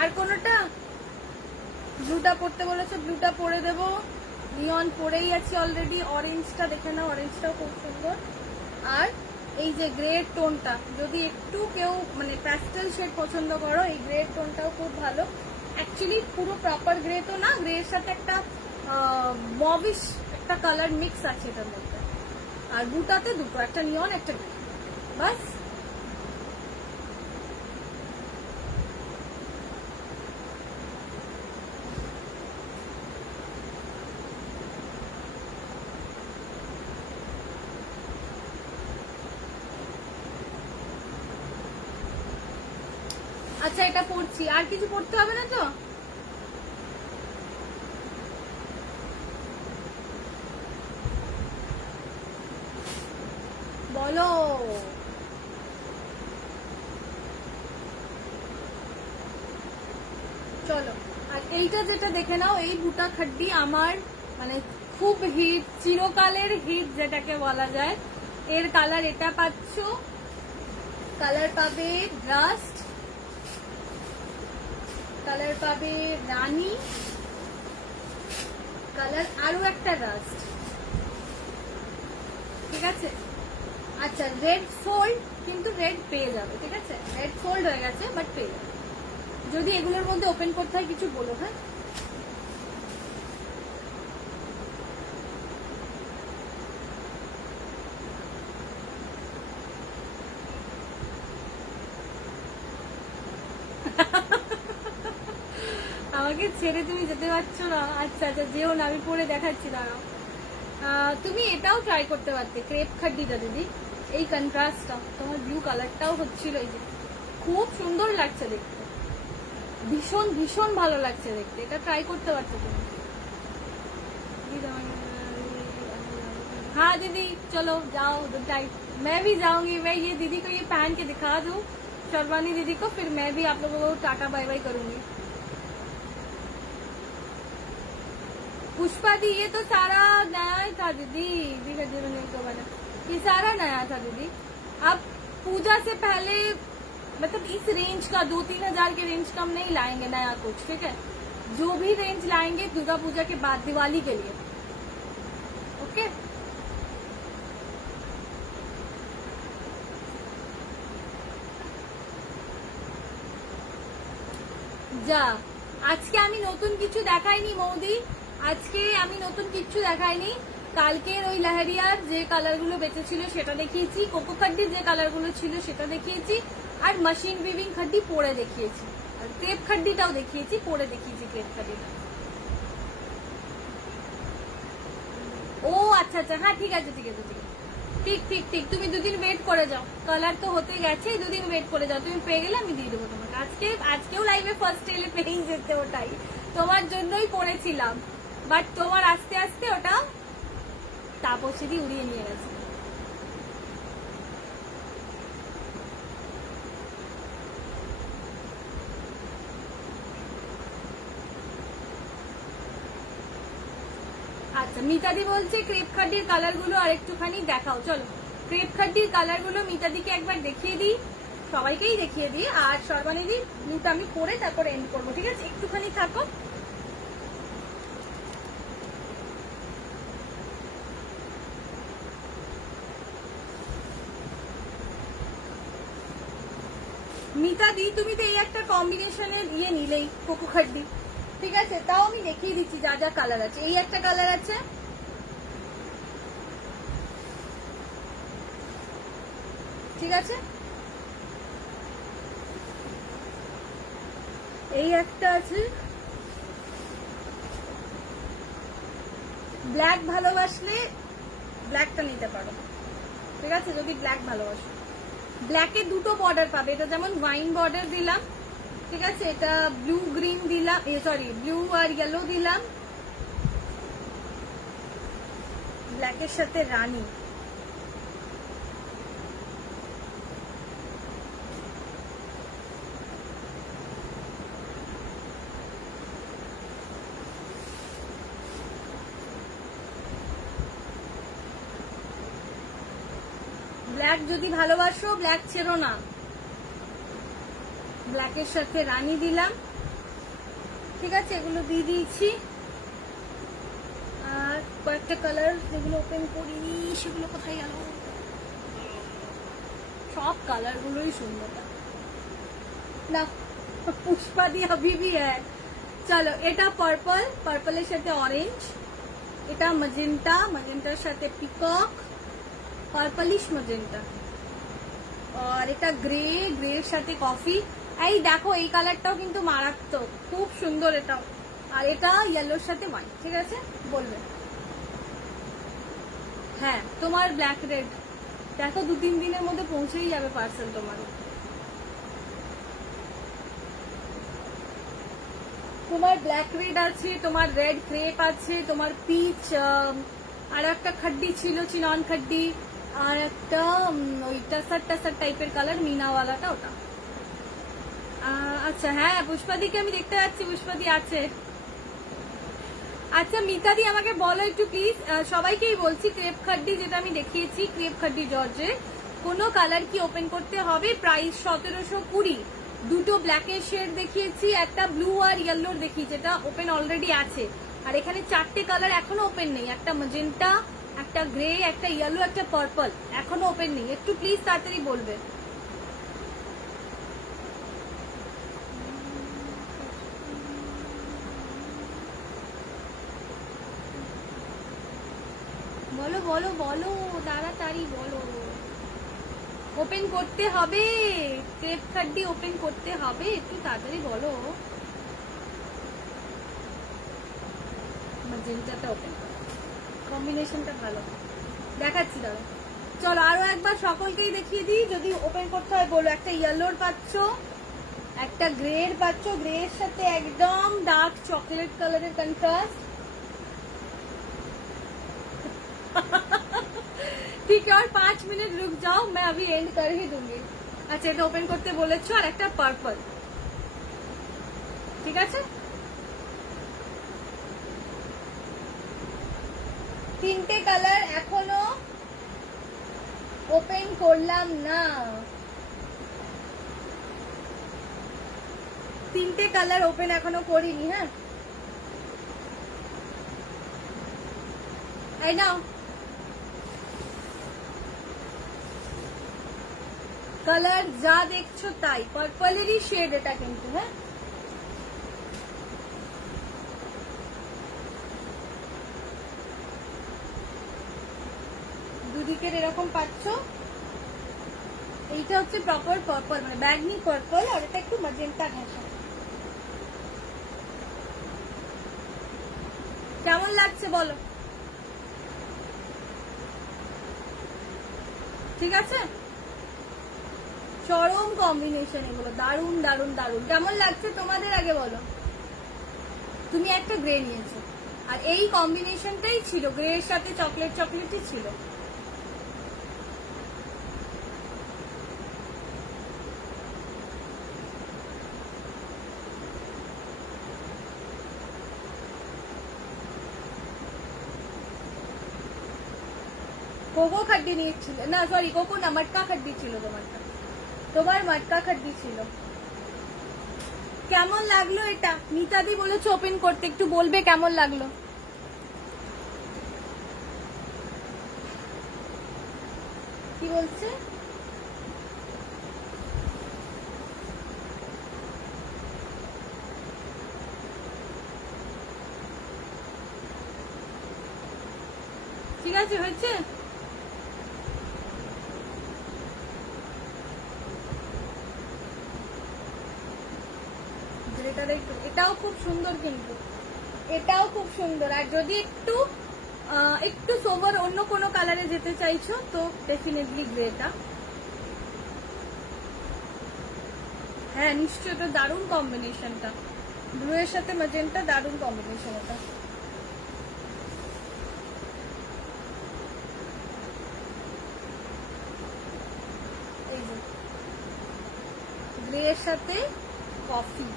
আর কোনটা? ব্লুটা পড়তে বলেছো, ব্লুটা পরে দেবো। নিয়ন পরেই আছি অলরেডি। অরেঞ্জটা দেখে নাও, অরেঞ্জটাও খুব সুন্দর। আর এই যে গ্রে টোনটা, যদি একটু কেউ মানে প্যাস্টেল শেড পছন্দ করো, এই গ্রে টোনটাও খুব ভালো। অ্যাকচুয়ালি পুরো প্রপার গ্রে তো না, গ্রের সাথে একটা মভিশ একটা কালার মিক্স আছে এটার মধ্যে। আর দুটাতে দুটো, একটা নিয়ন একটা গ্রে, বাস। আচ্ছা এটা পড়ছি, আর কিছু পড়তে হবে না তো? বলো। চলো আর এইটা যেটা দেখে নাও, এই বুটা খাড্ডি আমার মানে খুব হিট, চিরকালের হিট যেটাকে বলা যায়। এর কালার এটা পাচ্ছ, কালার পাবে রাস্ট, কালার পাবে রানী, কালার আরো একটা রাস্ট, ঠিক আছে? আচ্ছা রেড ফোল্ড, কিন্তু রেড পেয়ে যাবে, ঠিক আছে? রেড ফোল্ড হয়ে গেছে বাট পেয়ে যাবে। যদি এগুলোর মধ্যে ওপেন করতে হয় কিছু বলো, হ্যাঁ? আমাকে ছেড়ে তুমি যেতে পারছো না? আচ্ছা আচ্ছা যেও না, আমি পরে দেখাচ্ছি, দাঁড়াও। তুমি এটাও ট্রাই করতে পারতে, ক্রেপ খাড্ডিটা দিদি। এই কন্ট্রাস্টটা তোমার ব্লু কালারটাও হচ্ছিল, এই যে খুব সুন্দর লাগছে দেখতে, ভীষণ ভীষণ ভালো লাগছে দেখতে। এটা ট্রাই করতে পারছো তুমি। हाँ दीदी चलो जाओ टाइट, मैं भी जाऊंगी। मैं ये दीदी को ये पहन के दिखा दूं, शर्वानी दीदी को, फिर मैं भी आप लोगों को टाटा बाय बाय करूंगी। पुष्पा दी ये तो सारा नया ही था दीदी, ये सारा नया था दीदी। अब पूजा से पहले मतलब इस रेंज का 2-3 हजार के रेंज का हम नहीं लाएंगे नया कुछ, ठीक है? जो भी रेंज लाएंगे दुर्गा पूजा के बाद, दिवाली के लिए, ओके? যা, আজকে আমি নতুন কিছু দেখাইনি মৌদি, আজকে আমি নতুন কিছু দেখাইনি। কালকের ওই লাহেরিয়ার যে কালারগুলো বেঁচেছিল সেটা দেখিয়েছি, কোকো খাড্ডির যে কালারগুলো ছিল সেটা দেখিয়েছি, আর মেশিন উইভিং খাড্ডি পরে দেখিয়েছি, আর ক্রেপ খাড্ডিটাও দেখিয়েছি, পরে দেখিয়েছি ক্রেপ খাড্ডিটা। ও আচ্ছা আচ্ছা, হ্যাঁ ঠিক আছে ঠিক আছে ঠিক আছে, ঠিক ঠিক ঠিক, তুমি দুদিন ওয়েট করে যাও, কালার তো হতে গেছে, দুদিন ওয়েট করে যাও, তুমি পেয়ে গেলে আমি দিয়ে দেবো তোমাকে। আজকেও লাইভে ফার্স্ট এলে পেয়েই যেতে, ওটাই তোমার জন্যই পড়েছিলাম, বাট তোমার আস্তে আস্তে ওটা তাপসী দি উড়িয়ে নিয়ে গেছে। আচ্ছা, মিতাদি বলছে ক্রেপ খাড্ডির কালার গুলো আর একটুখানি দেখাও, চলো ক্রেপ খাড্ডির কালার গুলো মিতাদিকে একবার দেখিয়ে দিই, সবাইকেই দেখিয়ে দিই, আর সর্বানিদি ব্লুটা আমি পরে তারপরে এন্ড করবো, ঠিক আছে? একটুখানি থাকো। মিতাদি তুমি তো এই একটা কম্বিনেশনের ইয়ে নিলেই, কোকো খাড্ডি, ঠিক আছে? তাও আমি দেখিয়ে দিচ্ছি যা যা কালার আছে। এই একটা কালার আছে, ঠিক আছে? এই একটা আছে, ব্ল্যাক ভালোবাসলে ব্ল্যাকটা নিতে পারো, ঠিক আছে? যদি ব্ল্যাক ভালোবাসো, ব্ল্যাকের দুটো বর্ডার পাবে, এটা যেমন ওয়াইন বর্ডার দিলাম, ঠিক আছে? এটা ব্লু গ্রিন দিলাম, সরি ব্লু আর ইয়েলো দিলাম, ব্ল্যাকের সাথে রানী, ব্ল্যাক যদি ভালোবাসো ব্ল্যাক ছেড়ো না, ব্ল্যাকের সাথে রানী দিলাম, ঠিক আছে? এগুলো দিয়ে দিয়েছি, আর কয়েকটা কালার যেগুলো ওপেন করিনি সেগুলো কোথায় গেল? সব কালার গুলোই সুন্দর না, পুষ্পা দি अभी भी है। চলো, এটা পার্পল, পার্পলের সাথে অরেঞ্জ, এটা ম্যাজেন্টা, ম্যাজেন্টার সাথে পিকক, পার্পলিশ ম্যাজেন্টা, আর এটা গ্রে, গ্রের সাথে কফি। এই দেখো এই কালারটাও কিন্তু মারাত্মক, খুব সুন্দর এটাও, আর এটা ইয়েলোর সাথে হোয়াইট, ঠিক আছে? বলবে হ্যাঁ, তোমার ব্ল্যাক রেড দেখো 2-3 দিনের মধ্যে পৌঁছেই যাবে পার্সেল তোমার। তোমার ব্ল্যাক রেড আছে, তোমার রেড ক্রেপ আছে, তোমার পিচ, আর একটা খাড্ডি ছিল চিনন খাড্ডি, আর একটা ওই টাসার টাসার টাইপের কালার মিনাওয়ালাটা, ওটা। আচ্ছা হ্যাঁ, পুষ্পাদিকে আমি দেখতে পাচ্ছি, পুষ্পাদি আছে। আচ্ছা মিতাদি আমাকে বলো একটু প্লিজ, সবাইকেই বলছি, ক্রেপ খাড্ডি যেটা আমি দেখিয়েছি, ক্রেপ খাড্ডি জর্জের কোনো কালার কি ওপেন করতে হবে? প্রাইস 1720, দুটো ব্ল্যাকের শেড দেখিয়েছি, একটা ব্লু আর ইয়েলোর দেখিয়েছি, যেটা ওপেন অলরেডি আছে, আর এখানে 4টে কালার এখনো ওপেন নেই, একটা ম্যাজেন্টা, একটা গ্রে, একটা ইয়েলো, একটা পার্পল, এখনো ওপেন নেই, একটু প্লিজ তাড়াতাড়ি বলবে। বলো বলো বলো, তাড়াতাড়ি বলো, ওপেন করতে হবে, ক্রেপ খাড্ডি ওপেন করতে হবে, একটু তাড়াতাড়ি বলো। ম্যাজেন্টাটা ওপেন করো, কম্বিনেশনটা ভালো, দেখাচ্ছি দাঁড়া। চলো আরো একবার সকলকেই দেখিয়ে দিই, যদি ওপেন করতে হয় বলো। একটা ইয়েলোর পাচ্ছ, একটা গ্রে এর পাচ্ছ, গ্রে এর সাথে একদম ডার্ক চকলেট কালারের কন্ট্রাস্ট, ठीक है, और 5 मिनट रुक जाओ, मैं अभी एंड कर ही दूंगी। अच्छा, এটা ওপেন করতে বলেছো, আর একটা পার্পল, ঠিক আছে? 3টে কালার এখনো ওপেন করলাম না, 3টে কালার ওপেন এখনো করিনি। হ্যাঁ, এই নাও কালার, যা দেখছো তাই, পার্পলেরই শেড এটা কিন্তু। হ্যাঁ, দুদিকের এরকম পাচ্ছ। এইটা হচ্ছে প্রপার পার্পল, মানে ব্যাগনি পার্পল, আর এটা একটু ম্যাজেন্টা ঘেঁষা। কেমন লাগছে বলো? ঠিক আছে, চরম কম্বিনেশন এগুলো, দারুন দারুন দারুন। কেমন লাগছে তোমাদের আগে বলো? তুমি একটা গ্রে নিয়েছো, আর এই কম্বিনেশনটাই ছিল, গ্রে এর সাথে চকলেট চকলেটই ছিল। কোকো খাড্ডি নিয়েছিল না, সরি কোকো না, মটকা খাড্ডি ছিল তোমারটা, তোমার মটকা খাড্ডি ছিল। কেমন লাগলো এটা? মিতাদি বলেছে ওপেন করতে, একটু বলবে কেমন লাগলো? কি বলছে? ঠিক আছে, হয়েছে? এটাও খুব সুন্দর, কিন্তু এটাও খুব সুন্দর। আর যদি একটু একটু সোবার অন্য কোনো কালারে যেতে চাইছো তো ডেফিনেটলি গ্রেটা। হ্যাঁ নিশ্চয়ই, এটা দারুণ কম্বিনেশনটা, ব্লু এর সাথে ম্যাজেন্টা, দারুণ কম্বিনেশন এটা। এই যে গ্রে এর সাথে কফি,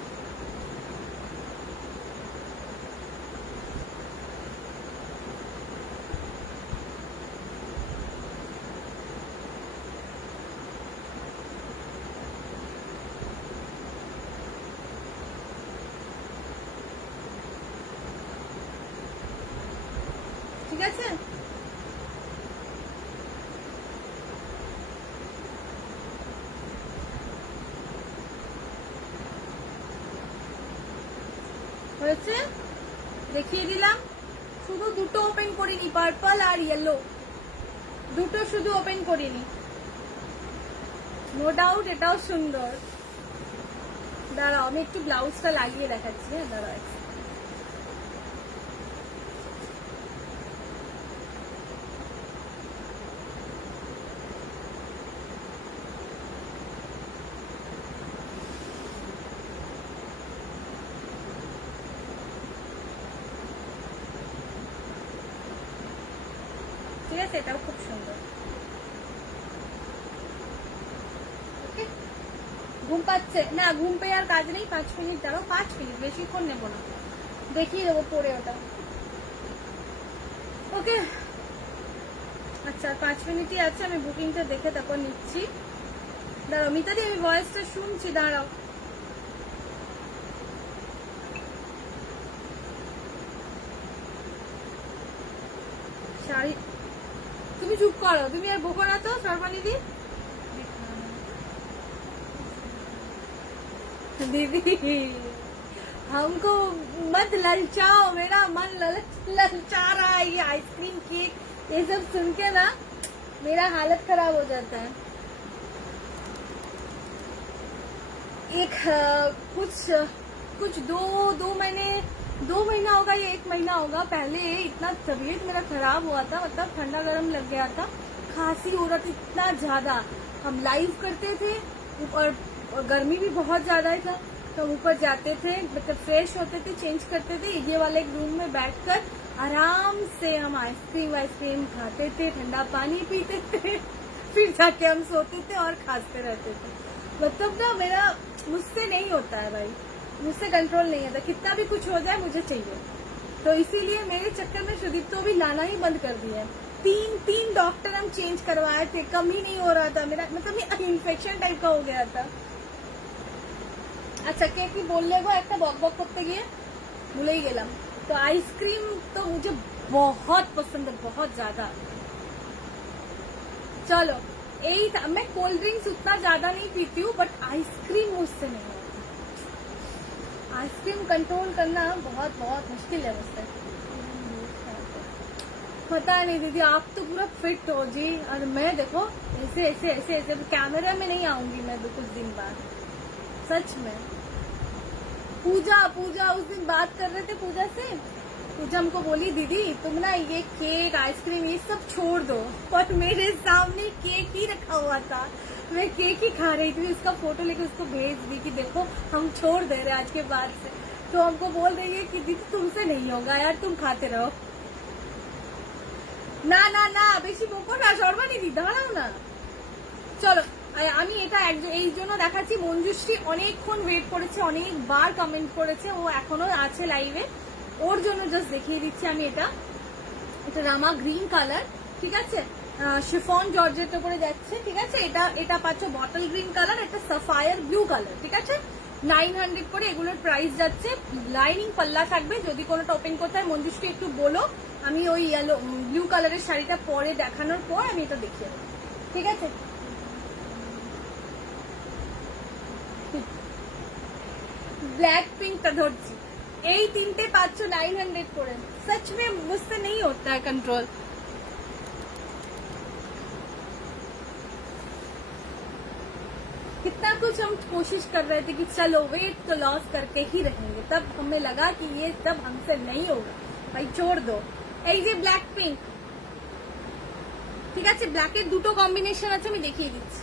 ঠিক আছে? হয়েছে, দেখিয়ে দিলাম। শুধু দুটো ওপেন করিনি, পার্পল আর ইয়েলো, দুটো শুধু ওপেন করিনি। নো ডাউট এটাও সুন্দর। দাঁড়াও আমি একটু ব্লাউজটা লাগিয়ে দেখাচ্ছি। হ্যাঁ দাঁড়াও, ঠিক আছে, এটাও খুব সুন্দর। ওকে, ঘুম পাচ্ছে না? ঘুম পেয়ে আর কাজ নেই, 5 মিনিট দাঁড়াও, 5 মিনিট, বেশিক্ষণ নেবো না, দেখিয়ে দেবো পরে ওটা। ওকে, আচ্ছা 5 মিনিটই আছে, আমি বুকিংটা দেখে তারপর নিচ্ছি। দাঁড়াও মিতাদি, আমি ভয়েসটা শুনছি, দাঁড়াও। শাড়ি, তুমি চুপ করো, তুমি আর বকো না তো সর্বানিধি। दीदी हमको मत ललचाओ, मेरा मन ललचा रहा है। ये आइसक्रीम केक ये सब सुन के ना मेरा हालत खराब हो जाता है। एक कुछ दो महीना होगा या 1 महीना होगा, पहले इतना तबीयत मेरा खराब हुआ था, मतलब ठंडा गर्म लग गया था, खांसी हो रहा था इतना ज्यादा। हम लाइव करते थे और गर्मी भी बहुत ज्यादा था, तो ऊपर जाते थे, मतलब फ्रेश होते थे, चेंज करते थे, ये वाले एक रूम में बैठकर आराम से हम आइसक्रीम खाते थे, ठंडा पानी पीते थे, फिर जाके हम सोते थे और खाते रहते थे। मतलब ना मेरा, मुझसे नहीं होता है भाई, मुझसे कंट्रोल नहीं होता, कितना भी कुछ हो जाए मुझे चाहिए। तो इसीलिए मेरे चक्कर में सुदीप तो भी लाना ही बंद कर दिया है। तीन डॉक्टर हम चेंज करवाए थे, कम ही नहीं हो रहा था मेरा, मतलब इन्फेक्शन टाइप का हो गया था। अच्छा কে কি বললে গো একটা বকবক করতে গিয়ে, ভুলেই গেলাম। तो आइसक्रीम तो मुझे बहुत पसंद है, बहुत ज्यादा। चलो यही था, मैं कोल्ड ड्रिंक्स उतना ज्यादा नहीं पीती हूँ, बट आइसक्रीम मुझसे नहीं होता। आइसक्रीम कंट्रोल करना बहुत बहुत मुश्किल है मुझसे। पता नहीं दीदी, आप तो पूरा फिट हो जी, और मैं देखो ऐसे ऐसे ऐसे ऐसे कैमरा में नहीं आऊंगी मैं कुछ दिन बाद, सच में। पूजा उस दिन बात कर रहे थे पूजा से, पूजा हमको बोली दीदी तुम ना ये केक आइसक्रीम ये सब छोड़ दो, और मेरे सामने केक ही रखा हुआ था, मैं केक ही खा रही थी, उसका फोटो लेके उसको भेज दी कि देखो हम छोड़ दे रहे आज के बाद से। तो हमको बोल रही है कि दीदी तुमसे नहीं होगा यार, तुम खाते रहो। না না না বেশি বকো না সর্বানিধি, দাঁড়াও না। চলো আমি এটা এই জন্য দেখাচ্ছি, মঞ্জুশ্রী অনেকক্ষণ ওয়েট করেছে, অনেকবার কমেন্ট করেছে, ও এখনো আছে লাইভে, ওর জন্য জাস্ট দেখিয়ে দিচ্ছি আমি। এটা রামা গ্রিন কালার, ঠিক আছে, শিফন জর্জেট উপরে যাচ্ছে, ঠিক আছে। এটা পাচ্ছ বটল গ্রিন কালার, এটা সাফায়ার ব্লু কালার, ঠিক আছে। 900 করে এগুলোর প্রাইস যাচ্ছে। লাইনিং পাল্লা থাকবে, যদি কোনোটা ওপেন করতে হয় মঞ্জুশ্রী একটু বলো, আমি ওই ইয়েলো ব্লু কালারের শাড়িটা পরে দেখানোর পর আমি এটা দেখিয়ে দেবো, ঠিক আছে। ব্ল্যাক পিঙ্কটা ধরছি, এই তিনটে পাচ্ছ 900 করে। सच में मुझसे नहीं होता है कंट्रोल। कितना कुछ हम कोशिश कर रहे थे कि चलो वेट तो लॉस करके ही रहेंगे, तब हमें लगा कि ये सब हमसे नहीं होगा, भाई छोड़ दो। এই যে ব্ল্যাক পিঙ্ক, ঠিক আছে, ব্ল্যাকের দুটো কম্বিনেশন আছে, আমি দেখিয়ে দিচ্ছি,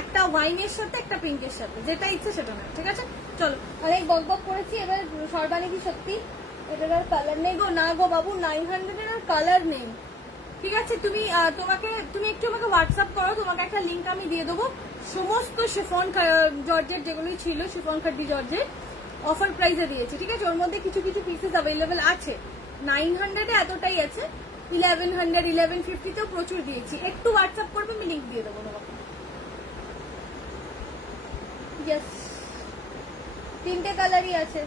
একটা ওয়াইনের সাথে একটা পিঙ্কের সাথে, যেটা ইচ্ছে সেটা না, ঠিক আছে। চলো অনেক বক বক করেছি, এবার সর্বানিধি সত্যি এটার আর কালার নেই গো, না গো বাবু 900 এর আর কালার নেই, ঠিক আছে। তুমি একটু আমাকে হোয়াটসঅ্যাপ করো, তোমাকে একটা লিঙ্ক আমি দিয়ে দেবো, সমস্ত শিফন জর্জেট যেগুলোই ছিল শিফন খাড্ডি জর্জেট অফার প্রাইসে দিয়েছি, ঠিক আছে। ওর মধ্যে কিছু কিছু পিসেস অ্যাভেলেবেল আছে, 900 এ এতটাই আছে, 1100 1150 তেও প্রচুর দিয়েছি। একটু হোয়াটসঅ্যাপ করবে, আমি লিঙ্ক দিয়ে দেবো তোমাকে। ইয়েস, তিনটে কালারই আছে।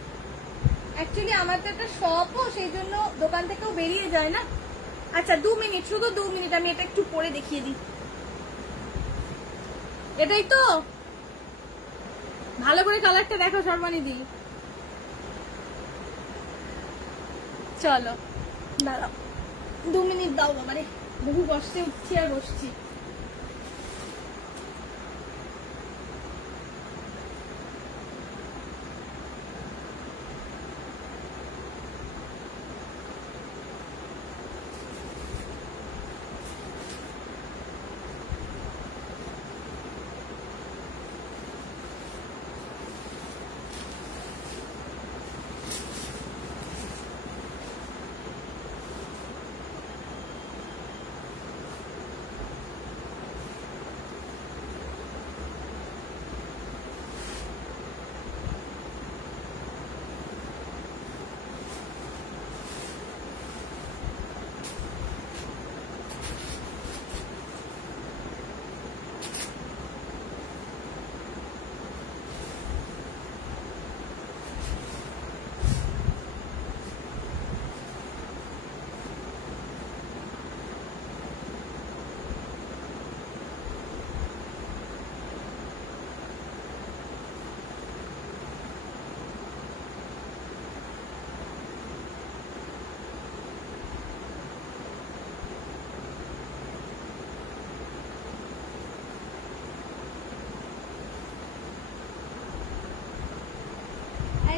অ্যাকচুয়ালি আমার তো একটা শপও, সেই জন্য দোকান থেকেও বেরিয়ে যায় না। আচ্ছা 2 মিনিট, শুধু 2 মিনিট, আমি এটা একটু পরে দেখিয়ে দিই। এটাই তো, ভালো করে কালারটা দেখো সর্বানিধি। চলো দাঁড়াও 2 মিনিট দাও বাবারে, বহু কষ্টে উঠছি আর বসছি।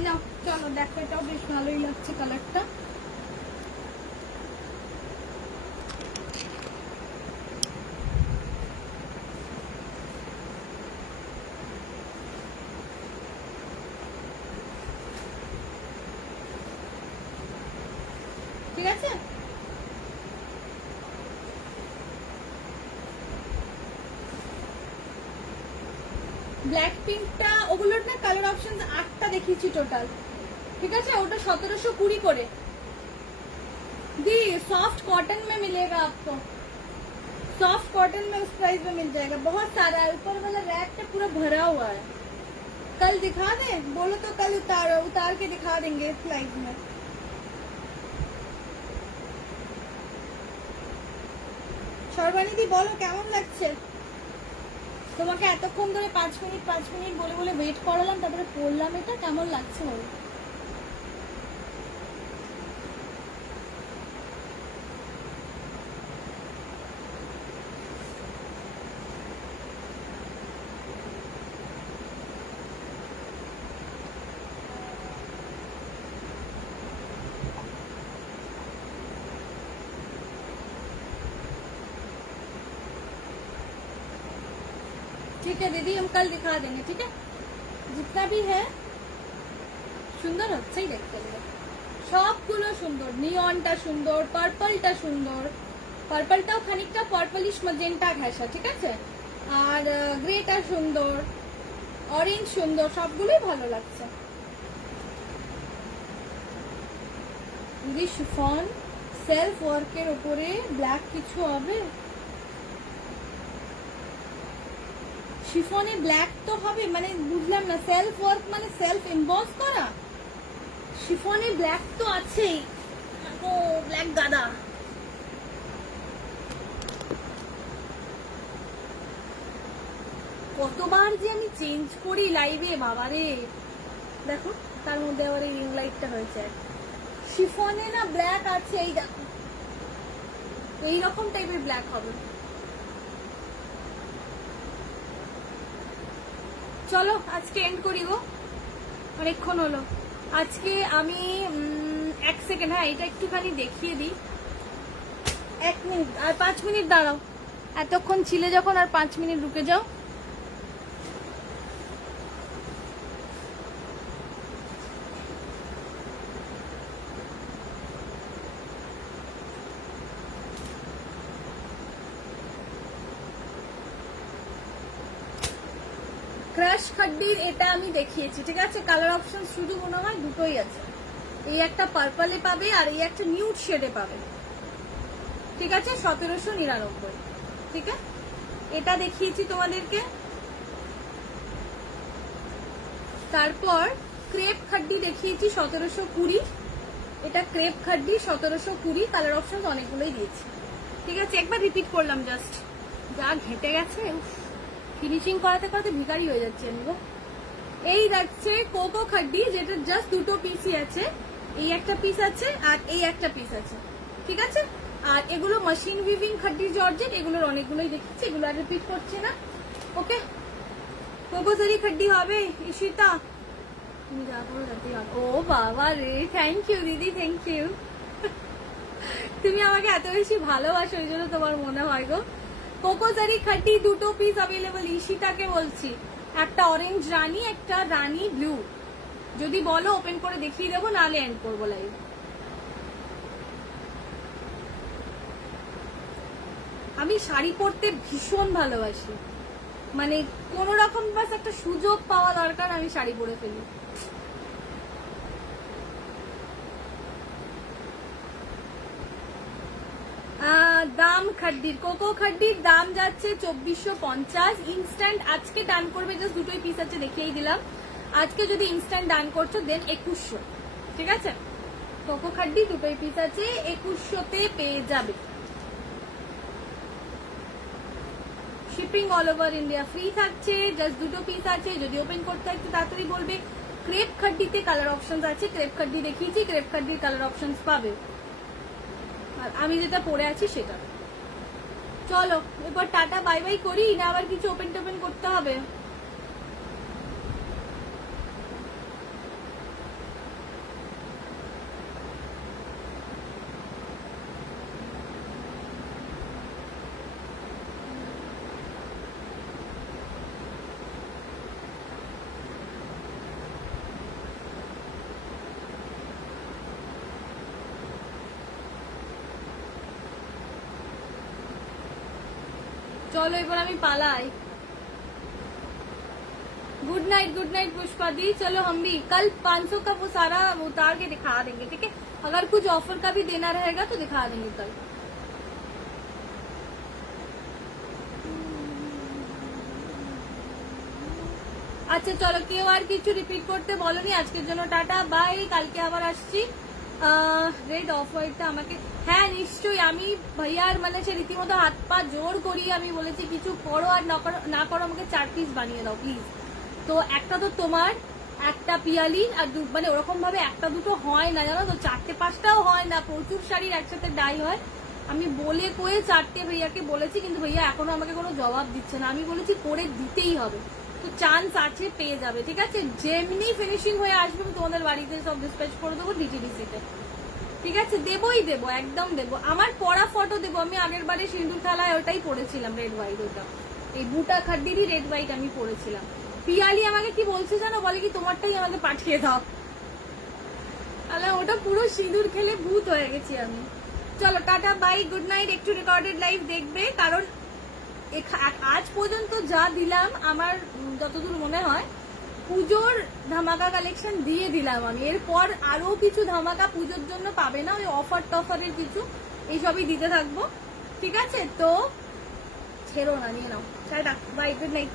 নাও চলো দেখো, এটাও বেশ ভালোই লাগছে কালারটা। ঠিক আছে, ব্ল্যাক পিঙ্কটা ওগুলোর না কালার অপশন 8টা দেখিয়েছি টোটাল, ठीक है। ওটা 1720 করে दी। सॉफ्ट कॉटन में मिलेगा आपको, सॉफ्ट कॉटन में उस प्राइस में मिल जाएगा, बहुत सारा है, ऊपर वाला रैक पे पूरा भरा हुआ है। कल दिखा दे, बोलो तो कल उतार के दिखा देंगे लाइव में। সর্বানিধি বলো কেমন লাগছে? তোমাকে এতক্ষণ ধরে 5 মিনিট বলে বলে ওয়েট করালাম, তারপরে পড়লাম, এটা কেমন লাগছে বলো? ठीक है दीदी, हम कल दिखा देंगे, ठीक है। जितना भी है সুন্দর হচ্ছেই দেখতে গেলে, সবগুলো সুন্দর। নিয়নটা সুন্দর, পার্পলটা সুন্দর, পার্পলটাও খানিকটা পার্পলিশ ম্যাজেন্টা ঘেঁষা, ঠিক আছে। আর গ্রেটা সুন্দর, অরেঞ্জ সুন্দর, সবগুলোই ভালো লাগছে। শিফন সেলফ ওয়ার্কের উপরে ব্ল্যাক কিছু হবে, শিফনে ব্ল্যাক তো হবে, মানে বুঝলাম না, সেলফ ওয়ার্ক মানে সেলফ এমবস করা, শিফনে ব্ল্যাক তো আছেই। ও ব্ল্যাক গাদা, কতবার যে আমি চেঞ্জ করি লাইভে, বাবারে। দেখো তার মধ্যে আবার এই রিং লাইটটা হয়েছে। শিফনে না ব্ল্যাক আছে, এই দেখো এইরকম টাইপের ব্ল্যাক হবে। চলো আজকে এন্ড করি গো, অনেকক্ষণ হলো। আজকে আমি 1 সেকেন্ড, হ্যাঁ এটা একটুখানি দেখিয়ে দিই। 1 মিনিট আর 5 মিনিট দাঁড়াও, এতক্ষণ ছিলে যখন আর 5 মিনিট রুকে যাও। ক্রাশ খাড্ডির এটা আমি দেখিয়েছি, ঠিক আছে। কালার অপশন শুধু মনে হয় দুটোই আছে, এই একটা পার্পলে পাবে আর এই একটা নিউড শেডে পাবে, ঠিক আছে। 1799, ঠিক আছে। এটা দেখিয়েছি তোমাদেরকে। তারপর ক্রেপ খাড্ডি দেখিয়েছি 1720, এটা ক্রেপ খাড্ডি 1720, কালার অপশন অনেকগুলোই দিয়েছি, ঠিক আছে। একবার রিপিট করলাম জাস্ট, যা ঘেটে গেছে, ফিনিশিং করাতে করাতে ভিখারি হয়ে যাচ্ছে আমি গো। এই যাচ্ছে কোকো খাড্ডি, যেটা জাস্ট দুটো পিসই আছে, এই একটা পিস আছে আর এই একটা পিস আছে, ঠিক আছে। আর এগুলো মেশিন উইভিং খাড্ডি জর্জেট, এগুলোর অনেকগুলোই দেখেছি, এগুলো আর রিপিট করছি না, ওকে। কোকোজারি খাড্ডি হবে ঈশিতা, তুমি যা করো যাতে। ও বাবা রে, থ্যাংক ইউ দিদি, থ্যাংক ইউ। তুমি আমাকে এত বেশি ভালোবাসো, ওই জন্য তোমার মনে হয় গো। কোকোজারি খাড্ডি দুটো পিস অ্যাভেলেবল, ঈশিতাকে বলছি। একটা অরেঞ্জ রানী, একটা রানী ব্লু। যদি বলো ওপেন করে দেখিয়ে দেবো, নাহলে এন্ড করবো লাইভ। আমি শাড়ি পরতে ভীষণ ভালোবাসি, মানে কোন রকম বাস একটা সুযোগ পাওয়া দরকার, আমি শাড়ি পরে ফেলি। দাম খাড্ডির, কোকো খাড্ডির দাম যাচ্ছে 2450 ইনস্ট্যান্ট। আজকে ডান করবে, জাস্ট দুটোই পিস আছে, দেখিয়েই দিলাম। আজকে যদি ইনস্ট্যান্ট ডান করছো দেন 2100, ঠিক আছে। কোকো খাড্ডি দুটোই পিস আছে, 2100-তে পেয়ে যাবে। Shipping all over India free থাকছে, জাস্ট দুটো পিস আছে, যদি ওপেন করতে হয় একটু তাড়াতাড়ি বলবে। ক্রেপ খাড্ডিতে কালার অপশন আছে, ক্রেপ খাড্ডি দেখিয়েছি, ক্রেপ খাড্ডির কালার অপশন পাবে। আর আমি যেটা পরে আছি সেটা। চলো এবার টাটা বাই বাই করি, না আবার কিছু ওপেন টোপেন করতে হবে? चलो एबार আমি पालाई। गुड नाइट पुष्पा दी। चलो हम भी कल 500 का वो सारा उतार के दिखा देंगे, ठीक है। अगर कुछ ऑफर का भी देना रहेगा तो दिखा देंगे कल। আচ্ছা চলো, কেউ আর কিছু রিপিট করতে বলনি। আজকের জন্য টাটা বাই, কালকে আবার আসছি। রেড অফ হোয়াইটটা আমাকে, হ্যাঁ নিশ্চয়ই, আমি ভাইয়ার মানে সে রীতিমতো হাত পা জোর করিয়ে আমি বলেছি কিছু করো আর না করো আমাকে 4 পিস বানিয়ে দাও প্লিজ। তো একটা তো তোমার, একটা পিয়ালি, আর মানে ওরকম ভাবে একটা দুটো হয় না জানো তো, 4টে 5টাও হয় না, প্রচুর শাড়ির একসাথে ডাই হয়। আমি বলে কয়ে 4টে ভাইয়াকে বলেছি, কিন্তু ভাইয়া এখনো আমাকে কোনো জবাব দিচ্ছে না। আমি বলেছি করে দিতেই হবে, তো চান্স আছে, পেয়ে যাবে, ঠিক আছে। যেমনি ফিনিশিং হয়ে আসবে আমি তোমাদের বাড়িতে সব ডিসপ্যাচ করে দেবো ডিটিডিসিতে, ঠিক আছে। দেবই দেবো, একদম দেবো। আমার পরা ফটো দেবো, আমি আগের বারে সিঁদুর খেলায় ওটাই পরেছিলাম, রেড হোয়াইট ওটা, এই বুটা খাড্ডিরই রেড হোয়াইট আমি পরেছিলাম। পিয়ালি আমাকে কি বলছে জানো, বলে কি তোমারটাই আমাকে পাঠিয়ে দাও। তাহলে ওটা পুরো সিঁদুর খেলে ভূত হয়ে গেছি আমি। চলো টাটা বাই, গুড নাইট। একটু রেকর্ডেড লাইভ দেখবে, কারণ আজ পর্যন্ত যা দিলাম আমার যতদূর মনে হয় পুজোর ধামাকা কালেকশন দিয়ে দিলাম আমি। এরপর আরো কিছু ধামাকা পুজোর জন্য পাবে না, ওই অফার টফারের কিছু এইসবই দিতে থাকবো, ঠিক আছে? তো ছেড়ো না, নিয়ে নাও। Tata bye, good night.